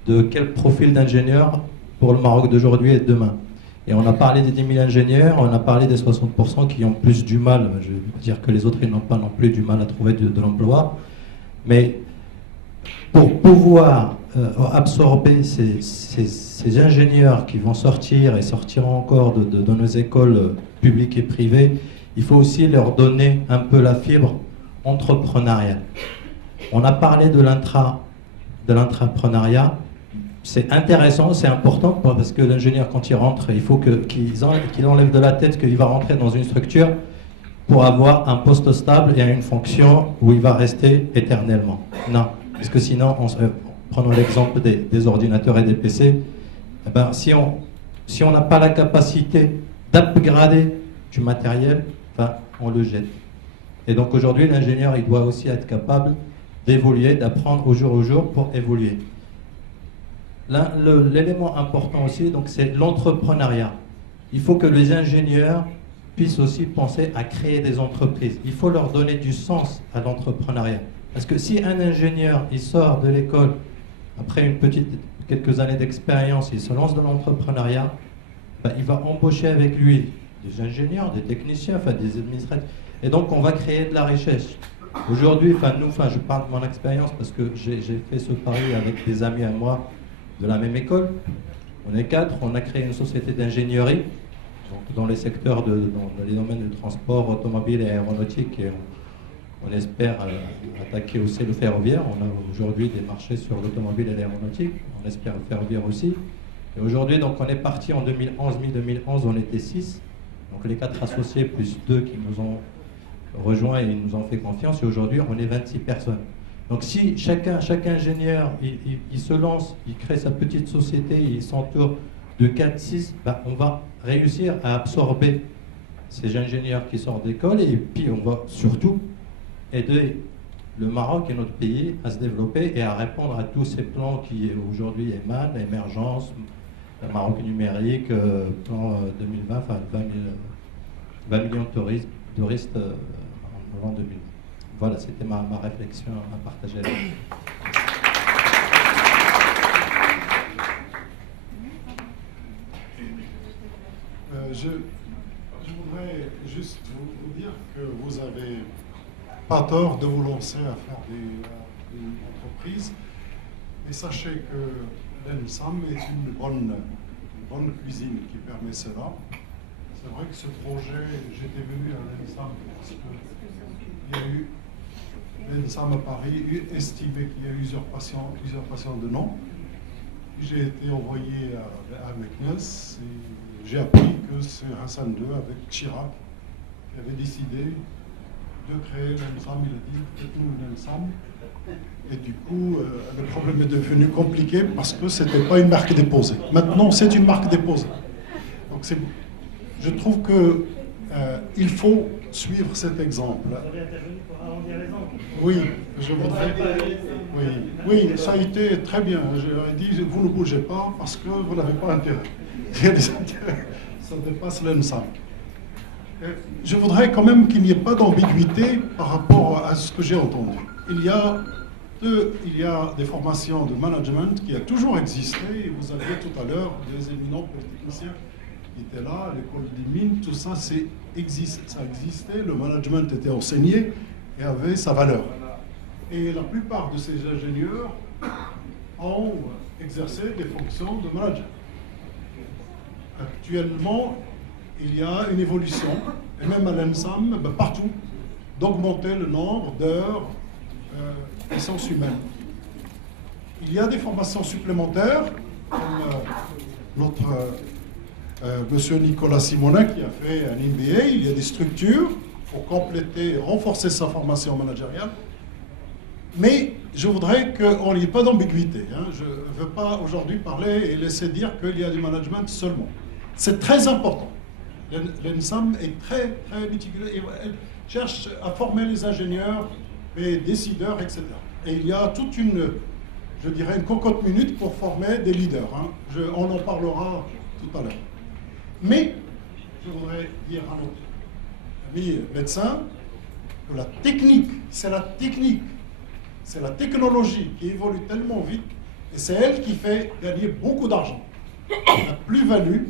de quel profil d'ingénieur pour le Maroc d'aujourd'hui et de demain. Et on a parlé des 10 000 ingénieurs, on a parlé des 60% qui ont plus du mal, je veux dire que les autres ils n'ont pas non plus du mal à trouver de l'emploi, mais pour pouvoir absorber ces ingénieurs qui vont sortir et sortiront encore de nos écoles publiques et privées, il faut aussi leur donner un peu la fibre entrepreneuriale. On a parlé de l'intrapreneuriat. C'est intéressant, c'est important parce que l'ingénieur, quand il rentre, il faut qu'il enlève de la tête qu'il va rentrer dans une structure pour avoir un poste stable et une fonction où il va rester éternellement. Non, parce que sinon, prenons l'exemple des ordinateurs et des PC, eh ben, si on n'a pas la capacité d'upgrader du matériel, ben, on le jette. Et donc aujourd'hui, l'ingénieur, il doit aussi être capable d'évoluer, d'apprendre au jour pour évoluer. L'élément important aussi, donc, c'est l'entrepreneuriat. Il faut que les ingénieurs puissent aussi penser à créer des entreprises. Il faut leur donner du sens à l'entrepreneuriat. Parce que si un ingénieur, il sort de l'école, après quelques années d'expérience, il se lance dans l'entrepreneuriat, ben, il va embaucher avec lui des ingénieurs, des techniciens, enfin des administrateurs. Et donc on va créer de la richesse. Aujourd'hui, je parle de mon expérience parce que j'ai fait ce pari avec des amis à moi de la même école. On est 4, on a créé une société d'ingénierie dans les secteurs, dans les domaines du transport automobile et aéronautique, et on espère attaquer aussi le ferroviaire. On a aujourd'hui des marchés sur l'automobile et l'aéronautique, on espère le ferroviaire aussi. Et aujourd'hui, donc, on est parti en 2011, mi-2011, on était 6, donc les 4 associés plus 2 qui nous ont rejoints et nous ont fait confiance, et aujourd'hui on est 26 personnes. Donc si chaque ingénieur, il se lance, il crée sa petite société, il s'entoure de 4-6, ben, on va réussir à absorber ces ingénieurs qui sortent d'école, et puis on va surtout aider le Maroc et notre pays à se développer et à répondre à tous ces plans qui aujourd'hui émanent, émergence, Maroc numérique, plan 2020, enfin 20 millions de touristes en l'an 2020. Voilà, c'était ma réflexion à partager avec vous. Je voudrais juste vous dire que vous n'avez pas tort de vous lancer à faire des entreprises. Et sachez que l'ENSAM est une bonne cuisine qui permet cela. C'est vrai que ce projet, j'étais venu à l'ENSAM parce qu'il y a eu l'ENSAM à Paris estimé qu'il y a eu usurpation de nom. J'ai été envoyé à Meknès et j'ai appris que c'est Hassan II avec Chirac qui avait décidé de créer l'ENSAM. Il a dit faites-nous une ENSAM. Et du coup, le problème est devenu compliqué parce que ce n'était pas une marque déposée. Maintenant, c'est une marque déposée. Donc je trouve qu'il faut suivre cet exemple. Vous avez intervenu pour arrondir les angles. Oui, je voudrais. Oui, ça a été très bien. J'aurais dit vous ne bougez pas parce que vous n'avez pas intérêt. Il y a des intérêts. Ça dépasse l'ENSAM. Je voudrais quand même qu'il n'y ait pas d'ambiguïté par rapport à ce que j'ai entendu. Il y a des formations de management qui a toujours existé, et vous aviez tout à l'heure des éminents polytechniciens qui étaient là, l'école des mines, tout ça, ça existait, le management était enseigné et avait sa valeur. Et la plupart de ces ingénieurs ont exercé des fonctions de manager. Actuellement, il y a une évolution, et même à l'ENSAM, partout, d'augmenter le nombre d'heures d'essence humaine. Il y a des formations supplémentaires, comme notre monsieur Nicolas Simonin qui a fait un MBA. Il y a des structures pour compléter, renforcer sa formation managériale. Mais je voudrais qu'on n'y ait pas d'ambiguïté. Je ne veux pas aujourd'hui parler et laisser dire qu'il y a du management seulement. C'est très important. L'ENSAM est très, très méticuleuse. Elle cherche à former les ingénieurs, les décideurs, etc. Et il y a toute une cocotte minute pour former des leaders. On en parlera tout à l'heure. Mais je voudrais dire à notre ami médecin que la technique, c'est la technologie qui évolue tellement vite, et c'est elle qui fait gagner beaucoup d'argent. La plus-value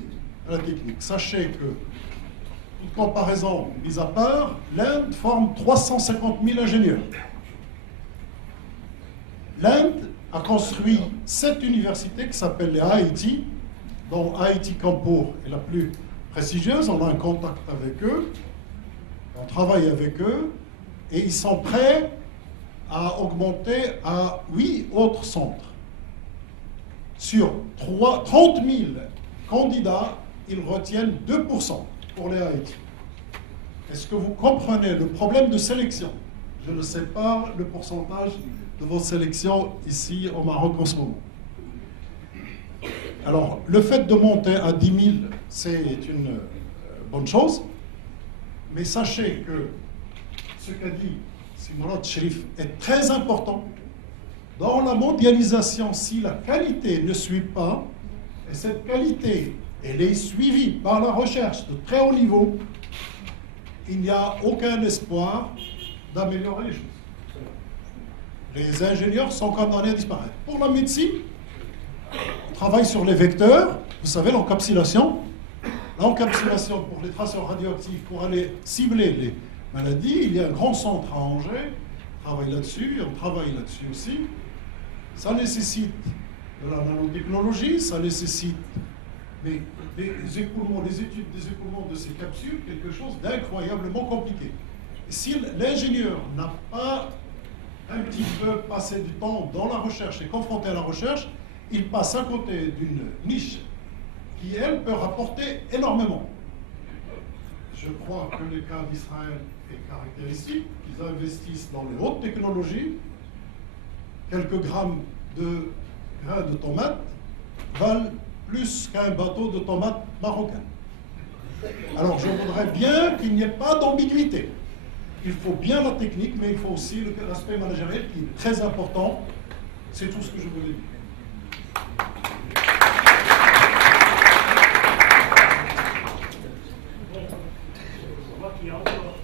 à la technique. Sachez que, toute comparaison mise à part, l'Inde forme 350 000 ingénieurs. L'Inde a construit 7 universités qui s'appellent les IIT, dont IIT Kanpur est la plus prestigieuse. On a un contact avec eux, on travaille avec eux, et ils sont prêts à augmenter à 8 autres centres. Sur 30 000 candidats, ils retiennent 2% pour les IIT. Est-ce que vous comprenez le problème de sélection? Je ne sais pas le pourcentage de vos sélections ici au Maroc en ce moment. Alors, le fait de monter à 10 000, c'est une bonne chose, mais sachez que ce qu'a dit Simona Cherif est très important. Dans la mondialisation, si la qualité ne suit pas, et cette qualité, elle est suivie par la recherche de très haut niveau, il n'y a aucun espoir d'améliorer les choses. Les ingénieurs sont condamnés à disparaître. Pour la médecine, on travaille sur les vecteurs, vous savez, l'encapsulation. L'encapsulation pour les traceurs radioactifs, pour aller cibler les maladies, il y a un grand centre à Angers, on travaille là-dessus, on travaille là-dessus aussi. Ça nécessite de la nanotechnologie, ça nécessite des écoulements, des études des écoulements de ces capsules, quelque chose d'incroyablement compliqué. Et si l'ingénieur n'a pas un petit peu passé du temps dans la recherche et confronté à la recherche, il passe à côté d'une niche qui, elle, peut rapporter énormément. Je crois que le cas d'Israël est caractéristique. Ils investissent dans les hautes technologies. Quelques grammes de grains de tomates valent plus qu'un bateau de tomates marocain. Alors je voudrais bien qu'il n'y ait pas d'ambiguïté. Il faut bien la technique, mais il faut aussi l'aspect managériel qui est très important. C'est tout ce que je voulais dire. Je vois qu'il y a encore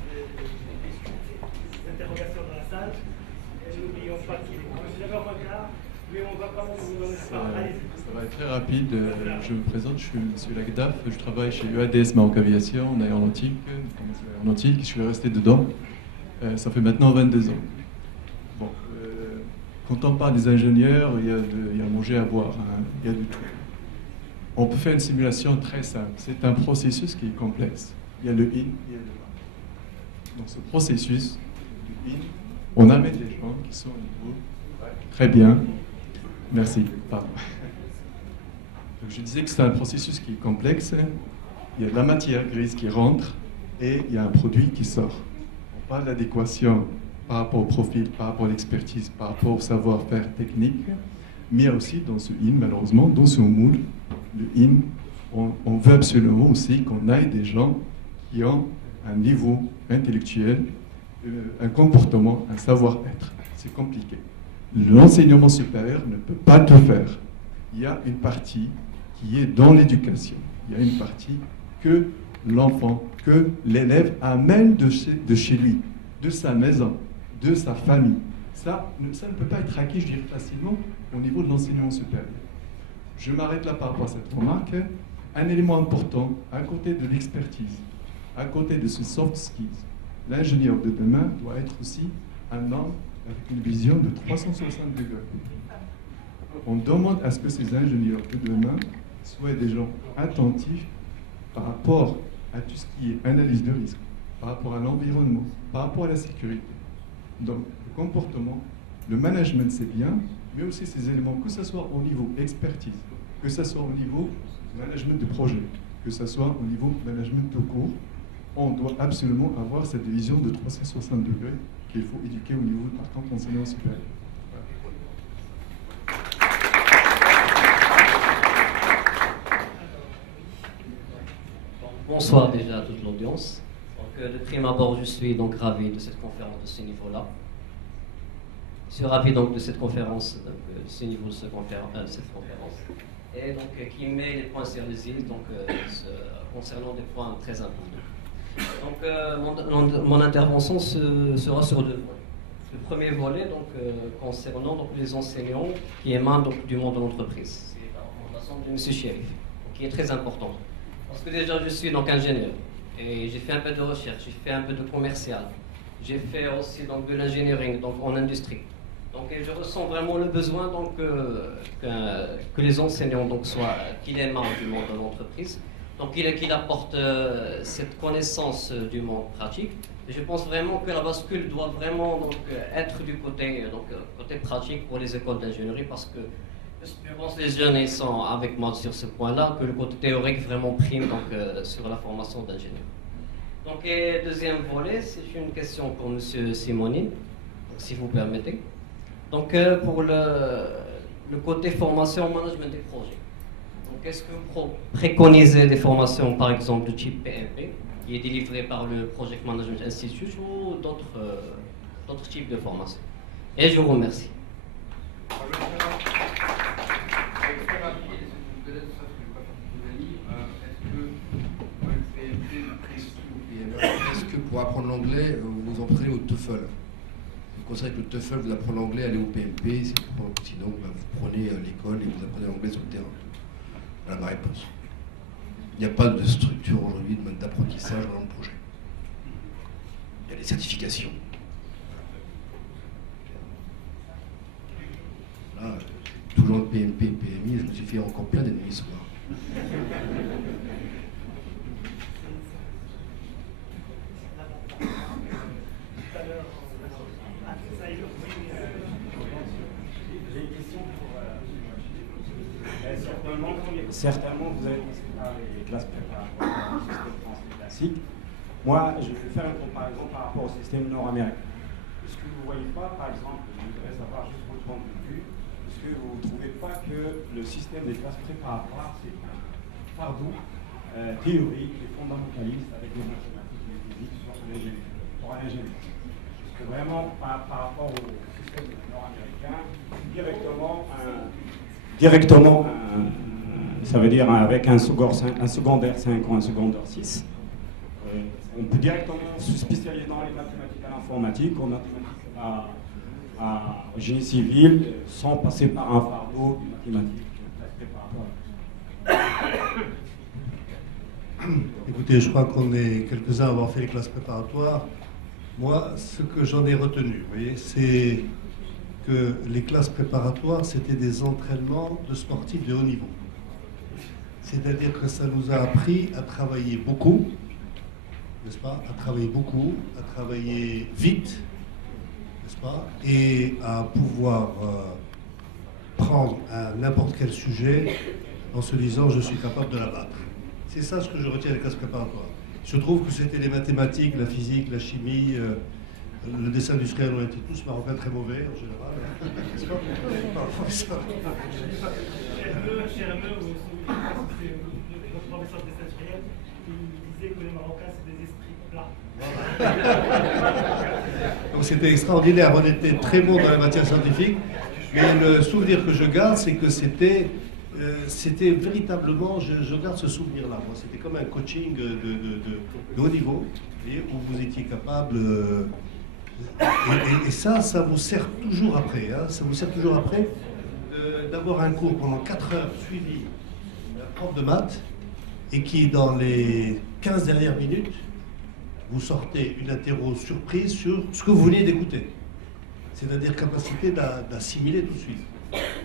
des interrogations dans la salle. Et n'oublions pas qu'il est un retard, mais on va quand même vous donner la parole. Allez-y. Ça va être très rapide. Je me présente, je suis M. Lagdaf. Je travaille chez UADS Maroc Aviation en aéronautique. Je suis resté dedans. Ça fait maintenant 22 ans. Bon, quand on parle des ingénieurs, il y a à manger, à boire, hein, il y a du tout. On peut faire une simulation très simple. C'est un processus qui est complexe. Il y a le in, il y a le out. Dans ce processus, du in, on amène des gens qui sont au niveau très bien. Merci. Pardon. Donc je disais que c'est un processus qui est complexe. Il y a de la matière grise qui rentre et il y a un produit qui sort. On parle d'adéquation par rapport au profil, par rapport à l'expertise, par rapport au savoir-faire technique, mais il y a aussi dans ce in, malheureusement, dans ce moule, le in, on veut absolument aussi qu'on aille des gens qui ont un niveau intellectuel, un comportement, un savoir-être. C'est compliqué. L'enseignement supérieur ne peut pas tout faire. Il y a une partie qui est dans l'éducation. Il y a une partie que l'enfant, que l'élève amène de chez lui, de sa maison, de sa famille. Ça ne peut pas être acquis, je dirais, facilement au niveau de l'enseignement supérieur. Je m'arrête là par rapport à cette remarque. Un élément important, à côté de l'expertise, à côté de ce soft skills, l'ingénieur de demain doit être aussi un homme avec une vision de 360 degrés. On demande à ce que ces ingénieurs de demain soient des gens attentifs par rapport à tout ce qui est analyse de risque, par rapport à l'environnement, par rapport à la sécurité. Donc, le comportement, le management, c'est bien, mais aussi ces éléments, que ce soit au niveau expertise, que ce soit au niveau management de projet, que ce soit au niveau management de cours, on doit absolument avoir cette vision de 360 degrés qu'il faut éduquer au niveau de partant d'enseignement supérieur. Bonsoir déjà à toute l'audience. De prime abord, je suis donc ravi de cette conférence de ce niveau-là. Je suis ravi donc de cette conférence, de ce niveau de cette conférence, et donc qui met les points sur les îles, donc concernant des points très importants. Donc mon intervention sera sur deux volets. Le premier volet donc concernant donc les enseignants qui émanent donc du monde de l'entreprise. C'est la recommandation de M. Cherif, qui est très importante. Parce que déjà, je suis donc ingénieur. Et j'ai fait un peu de recherche, j'ai fait un peu de commercial. J'ai fait aussi donc, de l'ingénierie donc, en industrie. Donc, et je ressens vraiment le besoin donc, que les enseignants donc, soient, qu'il aiment du monde de l'entreprise. Donc, qu'il apporte cette connaissance du monde pratique. Et je pense vraiment que la bascule doit vraiment donc, être du côté pratique pour les écoles d'ingénierie parce que je pense que les jeunes ils sont avec moi sur ce point-là, que le côté théorique vraiment prime donc, sur la formation d'ingénieur. Donc, et deuxième volet, c'est une question pour M. Simonine, si vous permettez. Donc, pour le côté formation management des projets. Donc, est-ce que vous préconisez des formations, par exemple, de type PMP, qui est délivré par le Project Management Institute ou d'autres types de formations? Et je vous remercie. Est-ce que pour apprendre l'anglais, vous entraînez au TOEFL? Vous considérez que le TOEFL vous apprend l'anglais, allez au PMP, sinon vous prenez l'école et vous apprenez l'anglais sur le terrain. Voilà ma réponse. Il n'y a pas de structure aujourd'hui d'apprentissage dans le projet. Il y a des certifications. Là, toujours le PMP, PMI, je me suis fait encore plein d'ennemis ce soir. Certainement, vous avez commencé par les classes préparatoires, le système français classique. Moi, je vais faire une comparaison par rapport au système nord-américain. Est-ce que vous ne voyez pas, par exemple, je voudrais savoir juste votre point de vue, est-ce que vous ne trouvez pas que le système des classes préparatoires, c'est un fardeau théorique et fondamentaliste avec les mathématiques et les physiques pour un ingénieur? Est-ce que vraiment, par rapport au système nord-américain, directement ça veut dire avec un secondaire 5 ou un secondaire 6. On peut directement se spécialiser dans les mathématiques à l'informatique, en mathématiques au génie civil, sans passer par un fardeau de mathématiques préparatoires. Écoutez, je crois qu'on est quelques-uns à avoir fait les classes préparatoires. Moi, ce que j'en ai retenu, vous voyez, c'est que les classes préparatoires, c'était des entraînements de sportifs de haut niveau. C'est-à-dire que ça nous a appris à travailler beaucoup, n'est-ce pas? À travailler beaucoup, à travailler vite, n'est-ce pas? Et à pouvoir prendre n'importe quel sujet en se disant je suis capable de l'abattre. C'est ça ce que je retiens des classes préparatoires. Je trouve que c'était les mathématiques, la physique, la chimie, le dessin industriel, on était tous marocains très mauvais en général. N'est-ce pas? Notre professeur de dessin industriel, il disait que les Marocains, c'est des esprits plats. Donc c'était extraordinaire, on était très bons dans la matière scientifique, mais le souvenir que je garde, c'est que c'était véritablement, je garde ce souvenir-là. Moi, c'était comme un coaching de haut niveau, où vous étiez capable. Et ça vous sert toujours après. Hein, ça vous sert toujours après d'avoir un cours pendant 4 heures suivi d'un prof de maths et qui, dans les 15 dernières minutes, vous sortez une interro surprise sur ce que vous veniez d'écouter. C'est-à-dire capacité d'assimiler tout de suite.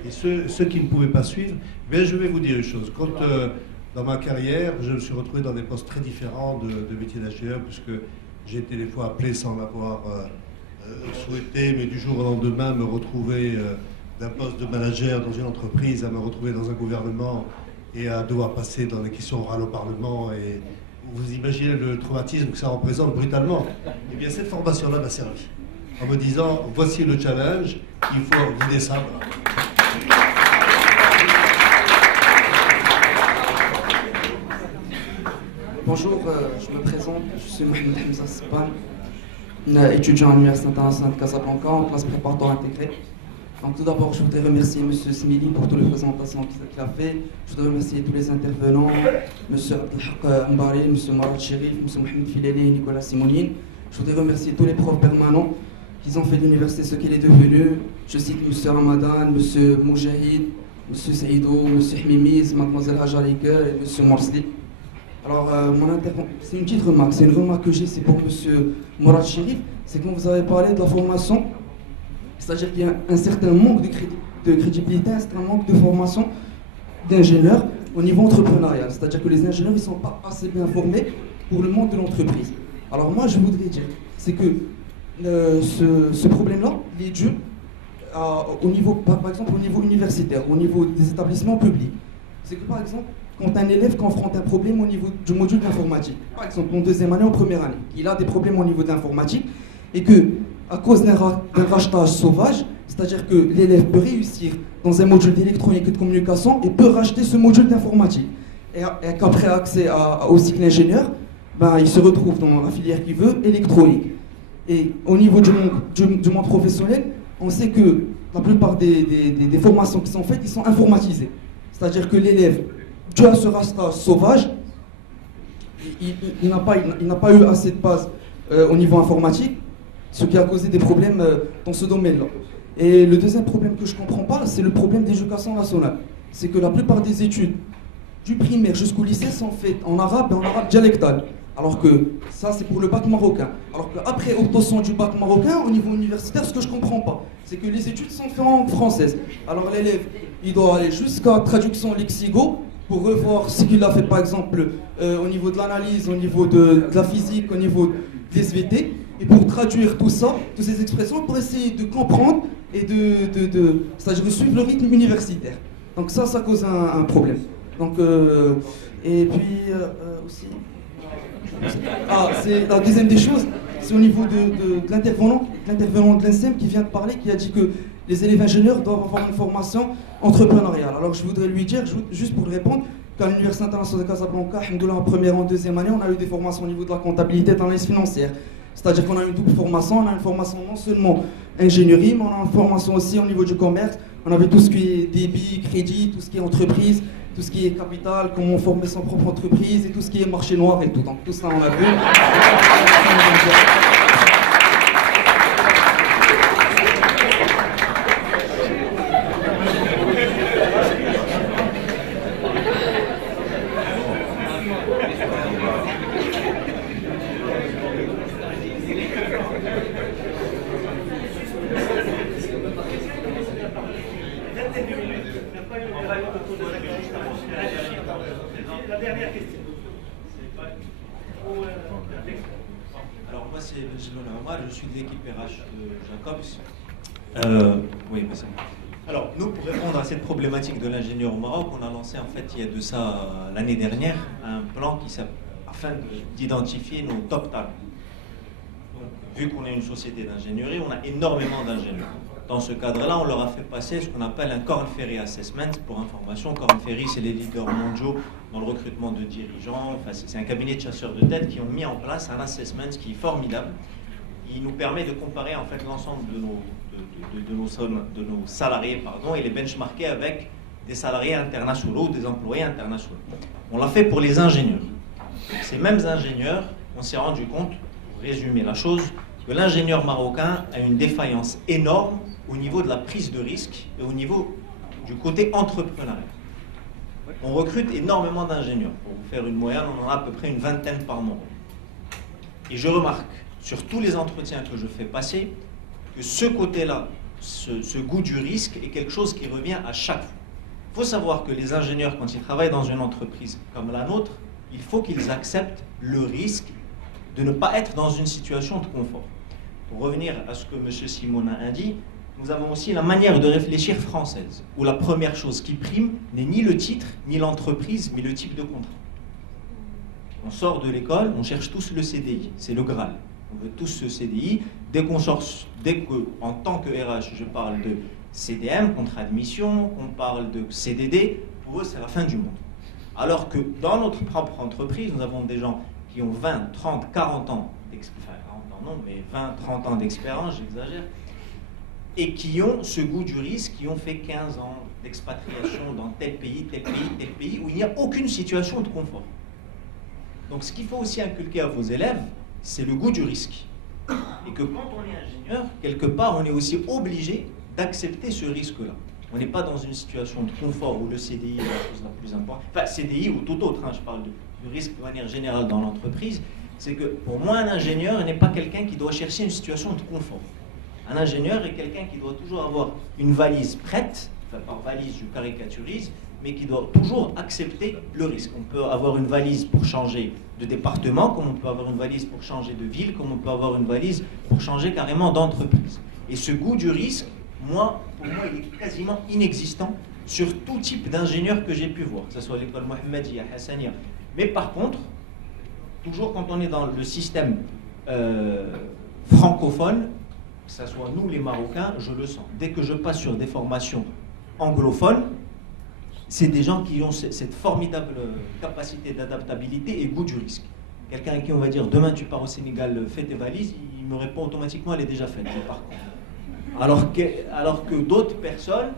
Et ceux qui ne pouvaient pas suivre, bien, je vais vous dire une chose. Quand, dans ma carrière, je me suis retrouvé dans des postes très différents de métier d'ingénieur, puisque j'ai été des fois appelé sans l'avoir souhaité, mais du jour au lendemain, me retrouver d'un poste de manager dans une entreprise à me retrouver dans un gouvernement et à devoir passer dans des questions orales au Parlement. Et vous imaginez le traumatisme que ça représente brutalement. Eh bien, cette formation-là m'a servi, en me disant, voici le challenge, il faut vider ça. Bonjour, je me présente, je suis Mohamed Hamza Sban, étudiant à l'Université internationale de Casablanca en classe préparatoire intégrée. Donc tout d'abord, je voudrais remercier M. Smili pour toutes les présentations qu'il a fait. Je voudrais remercier tous les intervenants, M. Abdelhaq Mbari, M. Marad Cherif, M. Mohamed Fileli et Nicolas Simonine. Je voudrais remercier tous les profs permanents qui ont fait de l'université ce qu'elle est devenue. Je cite M. Ramadan, M. Moujahid, M. Saïdou, M. Hmimiz, Mlle Hajar Iker et M. Morsli. Alors, c'est une petite remarque. C'est une remarque que j'ai, c'est pour M. Mourad Chérif. C'est quand vous avez parlé de la formation, c'est-à-dire qu'il y a un certain manque de crédibilité, un certain manque de formation d'ingénieurs au niveau entrepreneurial. C'est-à-dire que les ingénieurs ne sont pas assez bien formés pour le monde de l'entreprise. Alors moi, je voudrais dire, c'est que ce problème-là, il est dû au niveau, par exemple, au niveau universitaire, au niveau des établissements publics. C'est que par exemple, quand un élève confronte un problème au niveau du module d'informatique, par exemple en deuxième année ou en première année, il a des problèmes au niveau de l'informatique, et que à cause d'un rachetage sauvage, c'est-à-dire que l'élève peut réussir dans un module d'électronique et de communication et peut racheter ce module d'informatique. Et qu'après accès au cycle ingénieur, ben, il se retrouve dans la filière qu'il veut, électronique. Et au niveau du monde professionnel, on sait que la plupart des formations qui sont faites, ils sont informatisées. C'est-à-dire que l'élève, dû à ce rachetage sauvage, il n'a pas eu assez de base au niveau informatique, ce qui a causé des problèmes dans ce domaine-là. Et le deuxième problème que je ne comprends pas, c'est le problème d'éducation nationale. C'est que la plupart des études, du primaire jusqu'au lycée, sont faites en arabe et en arabe dialectal. Alors que ça, c'est pour le bac marocain. Alors qu'après obtention du bac marocain, au niveau universitaire, ce que je ne comprends pas, c'est que les études sont faites en française. Alors l'élève, il doit aller jusqu'à traduction lexico pour revoir ce qu'il a fait, par exemple, au niveau de l'analyse, au niveau de la physique, au niveau des SVT, et pour traduire tout ça, toutes ces expressions, pour essayer de comprendre et c'est-à-dire de suivre le rythme universitaire. Donc ça cause un problème. Donc, et puis aussi... c'est la deuxième des choses, c'est au niveau de l'intervenant de l'INSEM qui vient de parler, qui a dit que les élèves ingénieurs doivent avoir une formation entrepreneuriale. Alors je voudrais lui dire, juste pour lui répondre, qu'à l'Université internationale de Casablanca, en première et en deuxième année, on a eu des formations au niveau de la comptabilité et de l'analyse financière. C'est-à-dire qu'on a une double formation, on a une formation non seulement ingénierie, mais on a une formation aussi au niveau du commerce. On avait tout ce qui est débit, crédit, tout ce qui est entreprise, tout ce qui est capital, comment former son propre entreprise et tout ce qui est marché noir et tout. Donc tout ça on a vu. La dernière question. Alors moi c'est Benjamin Omar, je suis de l'équipe RH de Jacobs. Oui, mais c'est bon. Alors nous, pour répondre à cette problématique de l'ingénieur au Maroc, on a lancé en fait il y a de ça l'année dernière un plan afin d'identifier nos top talents. Donc, vu qu'on est une société d'ingénierie, on a énormément d'ingénieurs. Dans ce cadre-là, on leur a fait passer ce qu'on appelle un Korn Ferry Assessment. Pour information, Korn Ferry, c'est les leaders mondiaux dans le recrutement de dirigeants. Enfin, c'est un cabinet de chasseurs de tête qui ont mis en place un assessment qui est formidable. Il nous permet de comparer en fait l'ensemble de nos salariés et les benchmarker avec des salariés internationaux, des employés internationaux. On l'a fait pour les ingénieurs. Ces mêmes ingénieurs, on s'est rendu compte, pour résumer la chose, que l'ingénieur marocain a une défaillance énorme au niveau de la prise de risque et au niveau du côté entrepreneurial. On recrute énormément d'ingénieurs. Pour vous faire une moyenne, on en a à peu près une vingtaine par mois. Et je remarque, sur tous les entretiens que je fais passer, que ce côté-là, ce goût du risque est quelque chose qui revient à chaque fois. Il faut savoir que les ingénieurs, quand ils travaillent dans une entreprise comme la nôtre, il faut qu'ils acceptent le risque de ne pas être dans une situation de confort. Pour revenir à ce que M. Simonin a dit, nous avons aussi la manière de réfléchir française, où la première chose qui prime n'est ni le titre, ni l'entreprise, mais le type de contrat. On sort de l'école, on cherche tous le CDI, c'est le Graal. On veut tous ce CDI. Dès que, en tant que RH, je parle de CDM, contrat de mission, on parle de CDD, pour eux, c'est la fin du monde. Alors que dans notre propre entreprise, nous avons des gens qui ont 20, 30, 40 ans d'expérience, enfin 40 ans non, mais 20, 30 ans d'expérience, j'exagère, et qui ont ce goût du risque, qui ont fait 15 ans d'expatriation dans tel pays, où il n'y a aucune situation de confort. Donc ce qu'il faut aussi inculquer à vos élèves, c'est le goût du risque. Et que quand on est ingénieur, quelque part, on est aussi obligé d'accepter ce risque-là. On n'est pas dans une situation de confort où le CDI est la chose la plus importante. Enfin, CDI ou tout autre, je parle du risque de manière générale dans l'entreprise, c'est que pour moi, un ingénieur n'est pas quelqu'un qui doit chercher une situation de confort. Un ingénieur est quelqu'un qui doit toujours avoir une valise prête, enfin par valise je caricaturise, mais qui doit toujours accepter le risque. On peut avoir une valise pour changer de département, comme on peut avoir une valise pour changer de ville, comme on peut avoir une valise pour changer carrément d'entreprise. Et ce goût du risque, pour moi, il est quasiment inexistant sur tout type d'ingénieur que j'ai pu voir, que ce soit l'école Mohammedia, Hassania. Mais par contre, toujours quand on est dans le système francophone, que ce soit nous les Marocains, je le sens. Dès que je passe sur des formations anglophones, c'est des gens qui ont cette formidable capacité d'adaptabilité et goût du risque. Quelqu'un à qui on va dire demain tu pars au Sénégal, fais tes valises, il me répond automatiquement elle est déjà faite, je pars. Alors que d'autres personnes,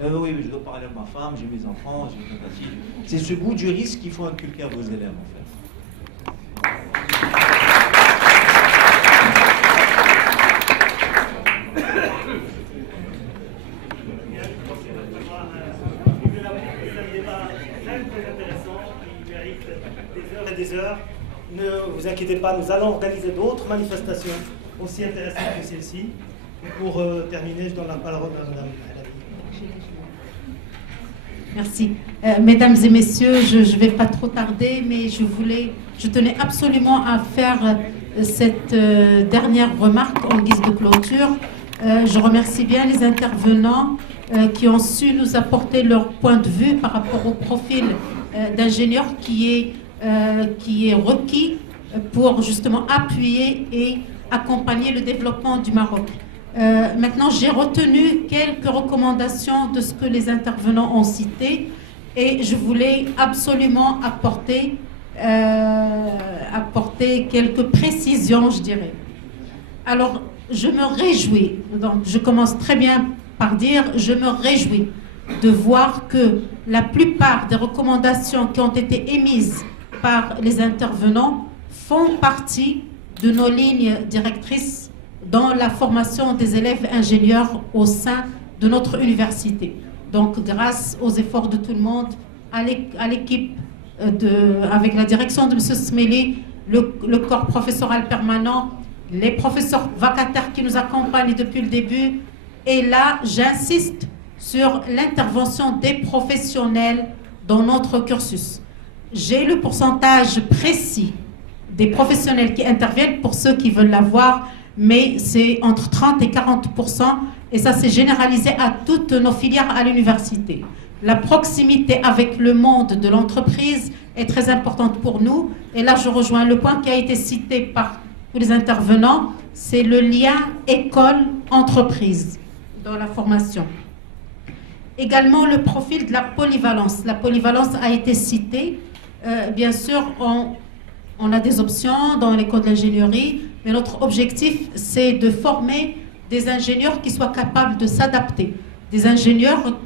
oui, je dois parler à ma femme, j'ai mes enfants, j'ai mes petits. C'est ce goût du risque qu'il faut inculquer à vos élèves en fait. Des heures. Ne vous inquiétez pas, nous allons organiser d'autres manifestations aussi intéressantes que celle-ci. Pour terminer, je donne la parole à Madame Alavi. Merci. Mesdames et messieurs, je ne vais pas trop tarder, mais je tenais absolument à faire cette dernière remarque en guise de clôture. Je remercie bien les intervenants qui ont su nous apporter leur point de vue par rapport au profil d'ingénieur qui est requis pour justement appuyer et accompagner le développement du Maroc. Maintenant, j'ai retenu quelques recommandations de ce que les intervenants ont cité et je voulais absolument apporter quelques précisions, je dirais. Alors, je me réjouis, donc je commence très bien par dire, je me réjouis de voir que la plupart des recommandations qui ont été émises par les intervenants font partie de nos lignes directrices dans la formation des élèves ingénieurs au sein de notre université. Donc, grâce aux efforts de tout le monde, à l'équipe, avec la direction de M. Smeli, le corps professoral permanent, les professeurs vacataires qui nous accompagnent depuis le début, et là, j'insiste sur l'intervention des professionnels dans notre cursus. J'ai le pourcentage précis des professionnels qui interviennent pour ceux qui veulent l'avoir, mais c'est entre 30 et 40%, et ça s'est généralisé à toutes nos filières à l'université. La proximité avec le monde de l'entreprise est très importante pour nous, et là je rejoins le point qui a été cité par tous les intervenants, c'est le lien école-entreprise dans la formation. Également le profil de la polyvalence. La polyvalence a été citée. Bien sûr, on a des options dans l'école d'ingénierie, mais notre objectif, c'est de former des ingénieurs qui soient capables de s'adapter, des ingénieurs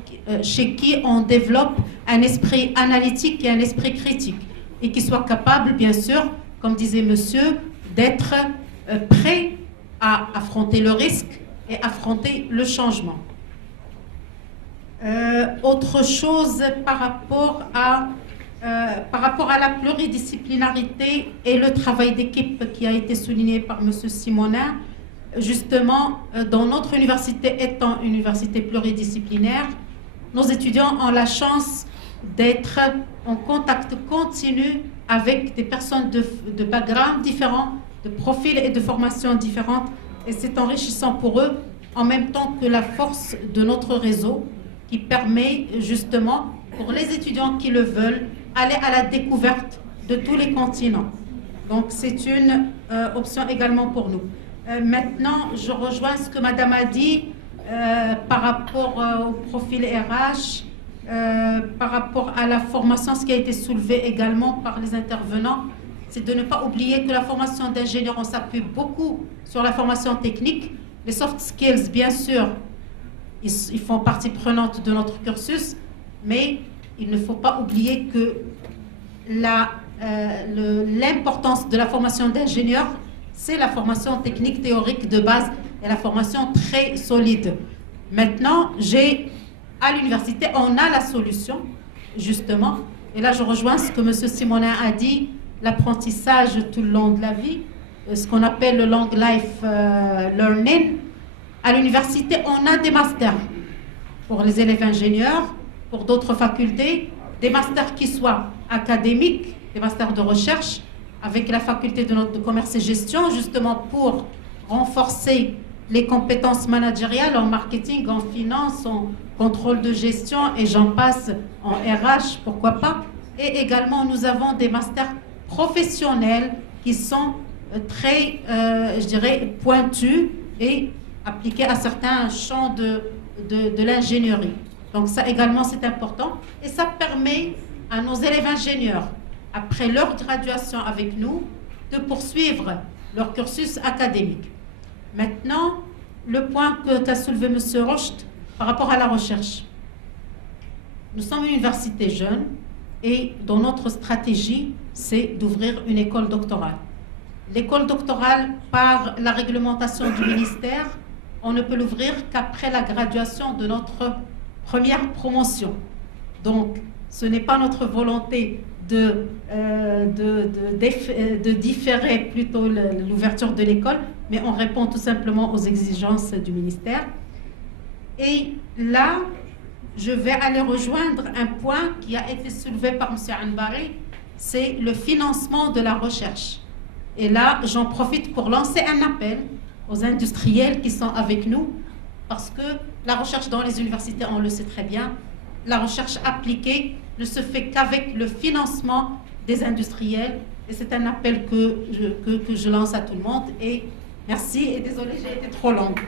chez qui on développe un esprit analytique et un esprit critique, et qui soient capables, bien sûr, comme disait monsieur, d'être prêts à affronter le risque et affronter le changement. Autre chose par rapport à la pluridisciplinarité et le travail d'équipe qui a été souligné par M. Simonin, justement, dans notre université étant une université pluridisciplinaire, nos étudiants ont la chance d'être en contact continu avec des personnes de backgrounds différents, de profils et de formations différentes, et c'est enrichissant pour eux, en même temps que la force de notre réseau qui permet justement, pour les étudiants qui le veulent, aller à la découverte de tous les continents. Donc c'est une option également pour nous. Maintenant, je rejoins ce que Madame a dit par rapport au profil RH, par rapport à la formation, ce qui a été soulevé également par les intervenants, c'est de ne pas oublier que la formation d'ingénieur, on s'appuie beaucoup sur la formation technique. Les soft skills, bien sûr, ils font partie prenante de notre cursus, mais il ne faut pas oublier que l'importance de la formation d'ingénieur, c'est la formation technique théorique de base et la formation très solide. Maintenant, à l'université, on a la solution, justement, Et là, je rejoins ce que M. Simonin a dit, l'apprentissage tout le long de la vie, ce qu'on appelle le long life learning. À l'université, on a des masters pour les élèves ingénieurs, pour d'autres facultés, des masters qui soient académiques, des masters de recherche, avec la faculté de commerce et gestion, justement pour renforcer les compétences managériales en marketing, en finance, en contrôle de gestion, et j'en passe, en RH, pourquoi pas. Et également, nous avons des masters professionnels qui sont très, je dirais, pointus et appliqués à certains champs de l'ingénierie. Donc ça également, c'est important. Et ça permet à nos élèves ingénieurs, après leur graduation avec nous, de poursuivre leur cursus académique. Maintenant, le point qu'a soulevé M. Rocht par rapport à la recherche. Nous sommes une université jeune et dans notre stratégie, c'est d'ouvrir une école doctorale. L'école doctorale, par la réglementation du ministère, on ne peut l'ouvrir qu'après la graduation de notre première promotion. Donc, ce n'est pas notre volonté de différer plutôt l'ouverture de l'école, mais on répond tout simplement aux exigences du ministère. Et là, je vais aller rejoindre un point qui a été soulevé par M. Anbari, c'est le financement de la recherche. Et là, j'en profite pour lancer un appel aux industriels qui sont avec nous, parce que la recherche dans les universités, on le sait très bien, la recherche appliquée ne se fait qu'avec le financement des industriels. Et c'est un appel que je lance à tout le monde. Et merci, et désolé, j'ai été trop longue.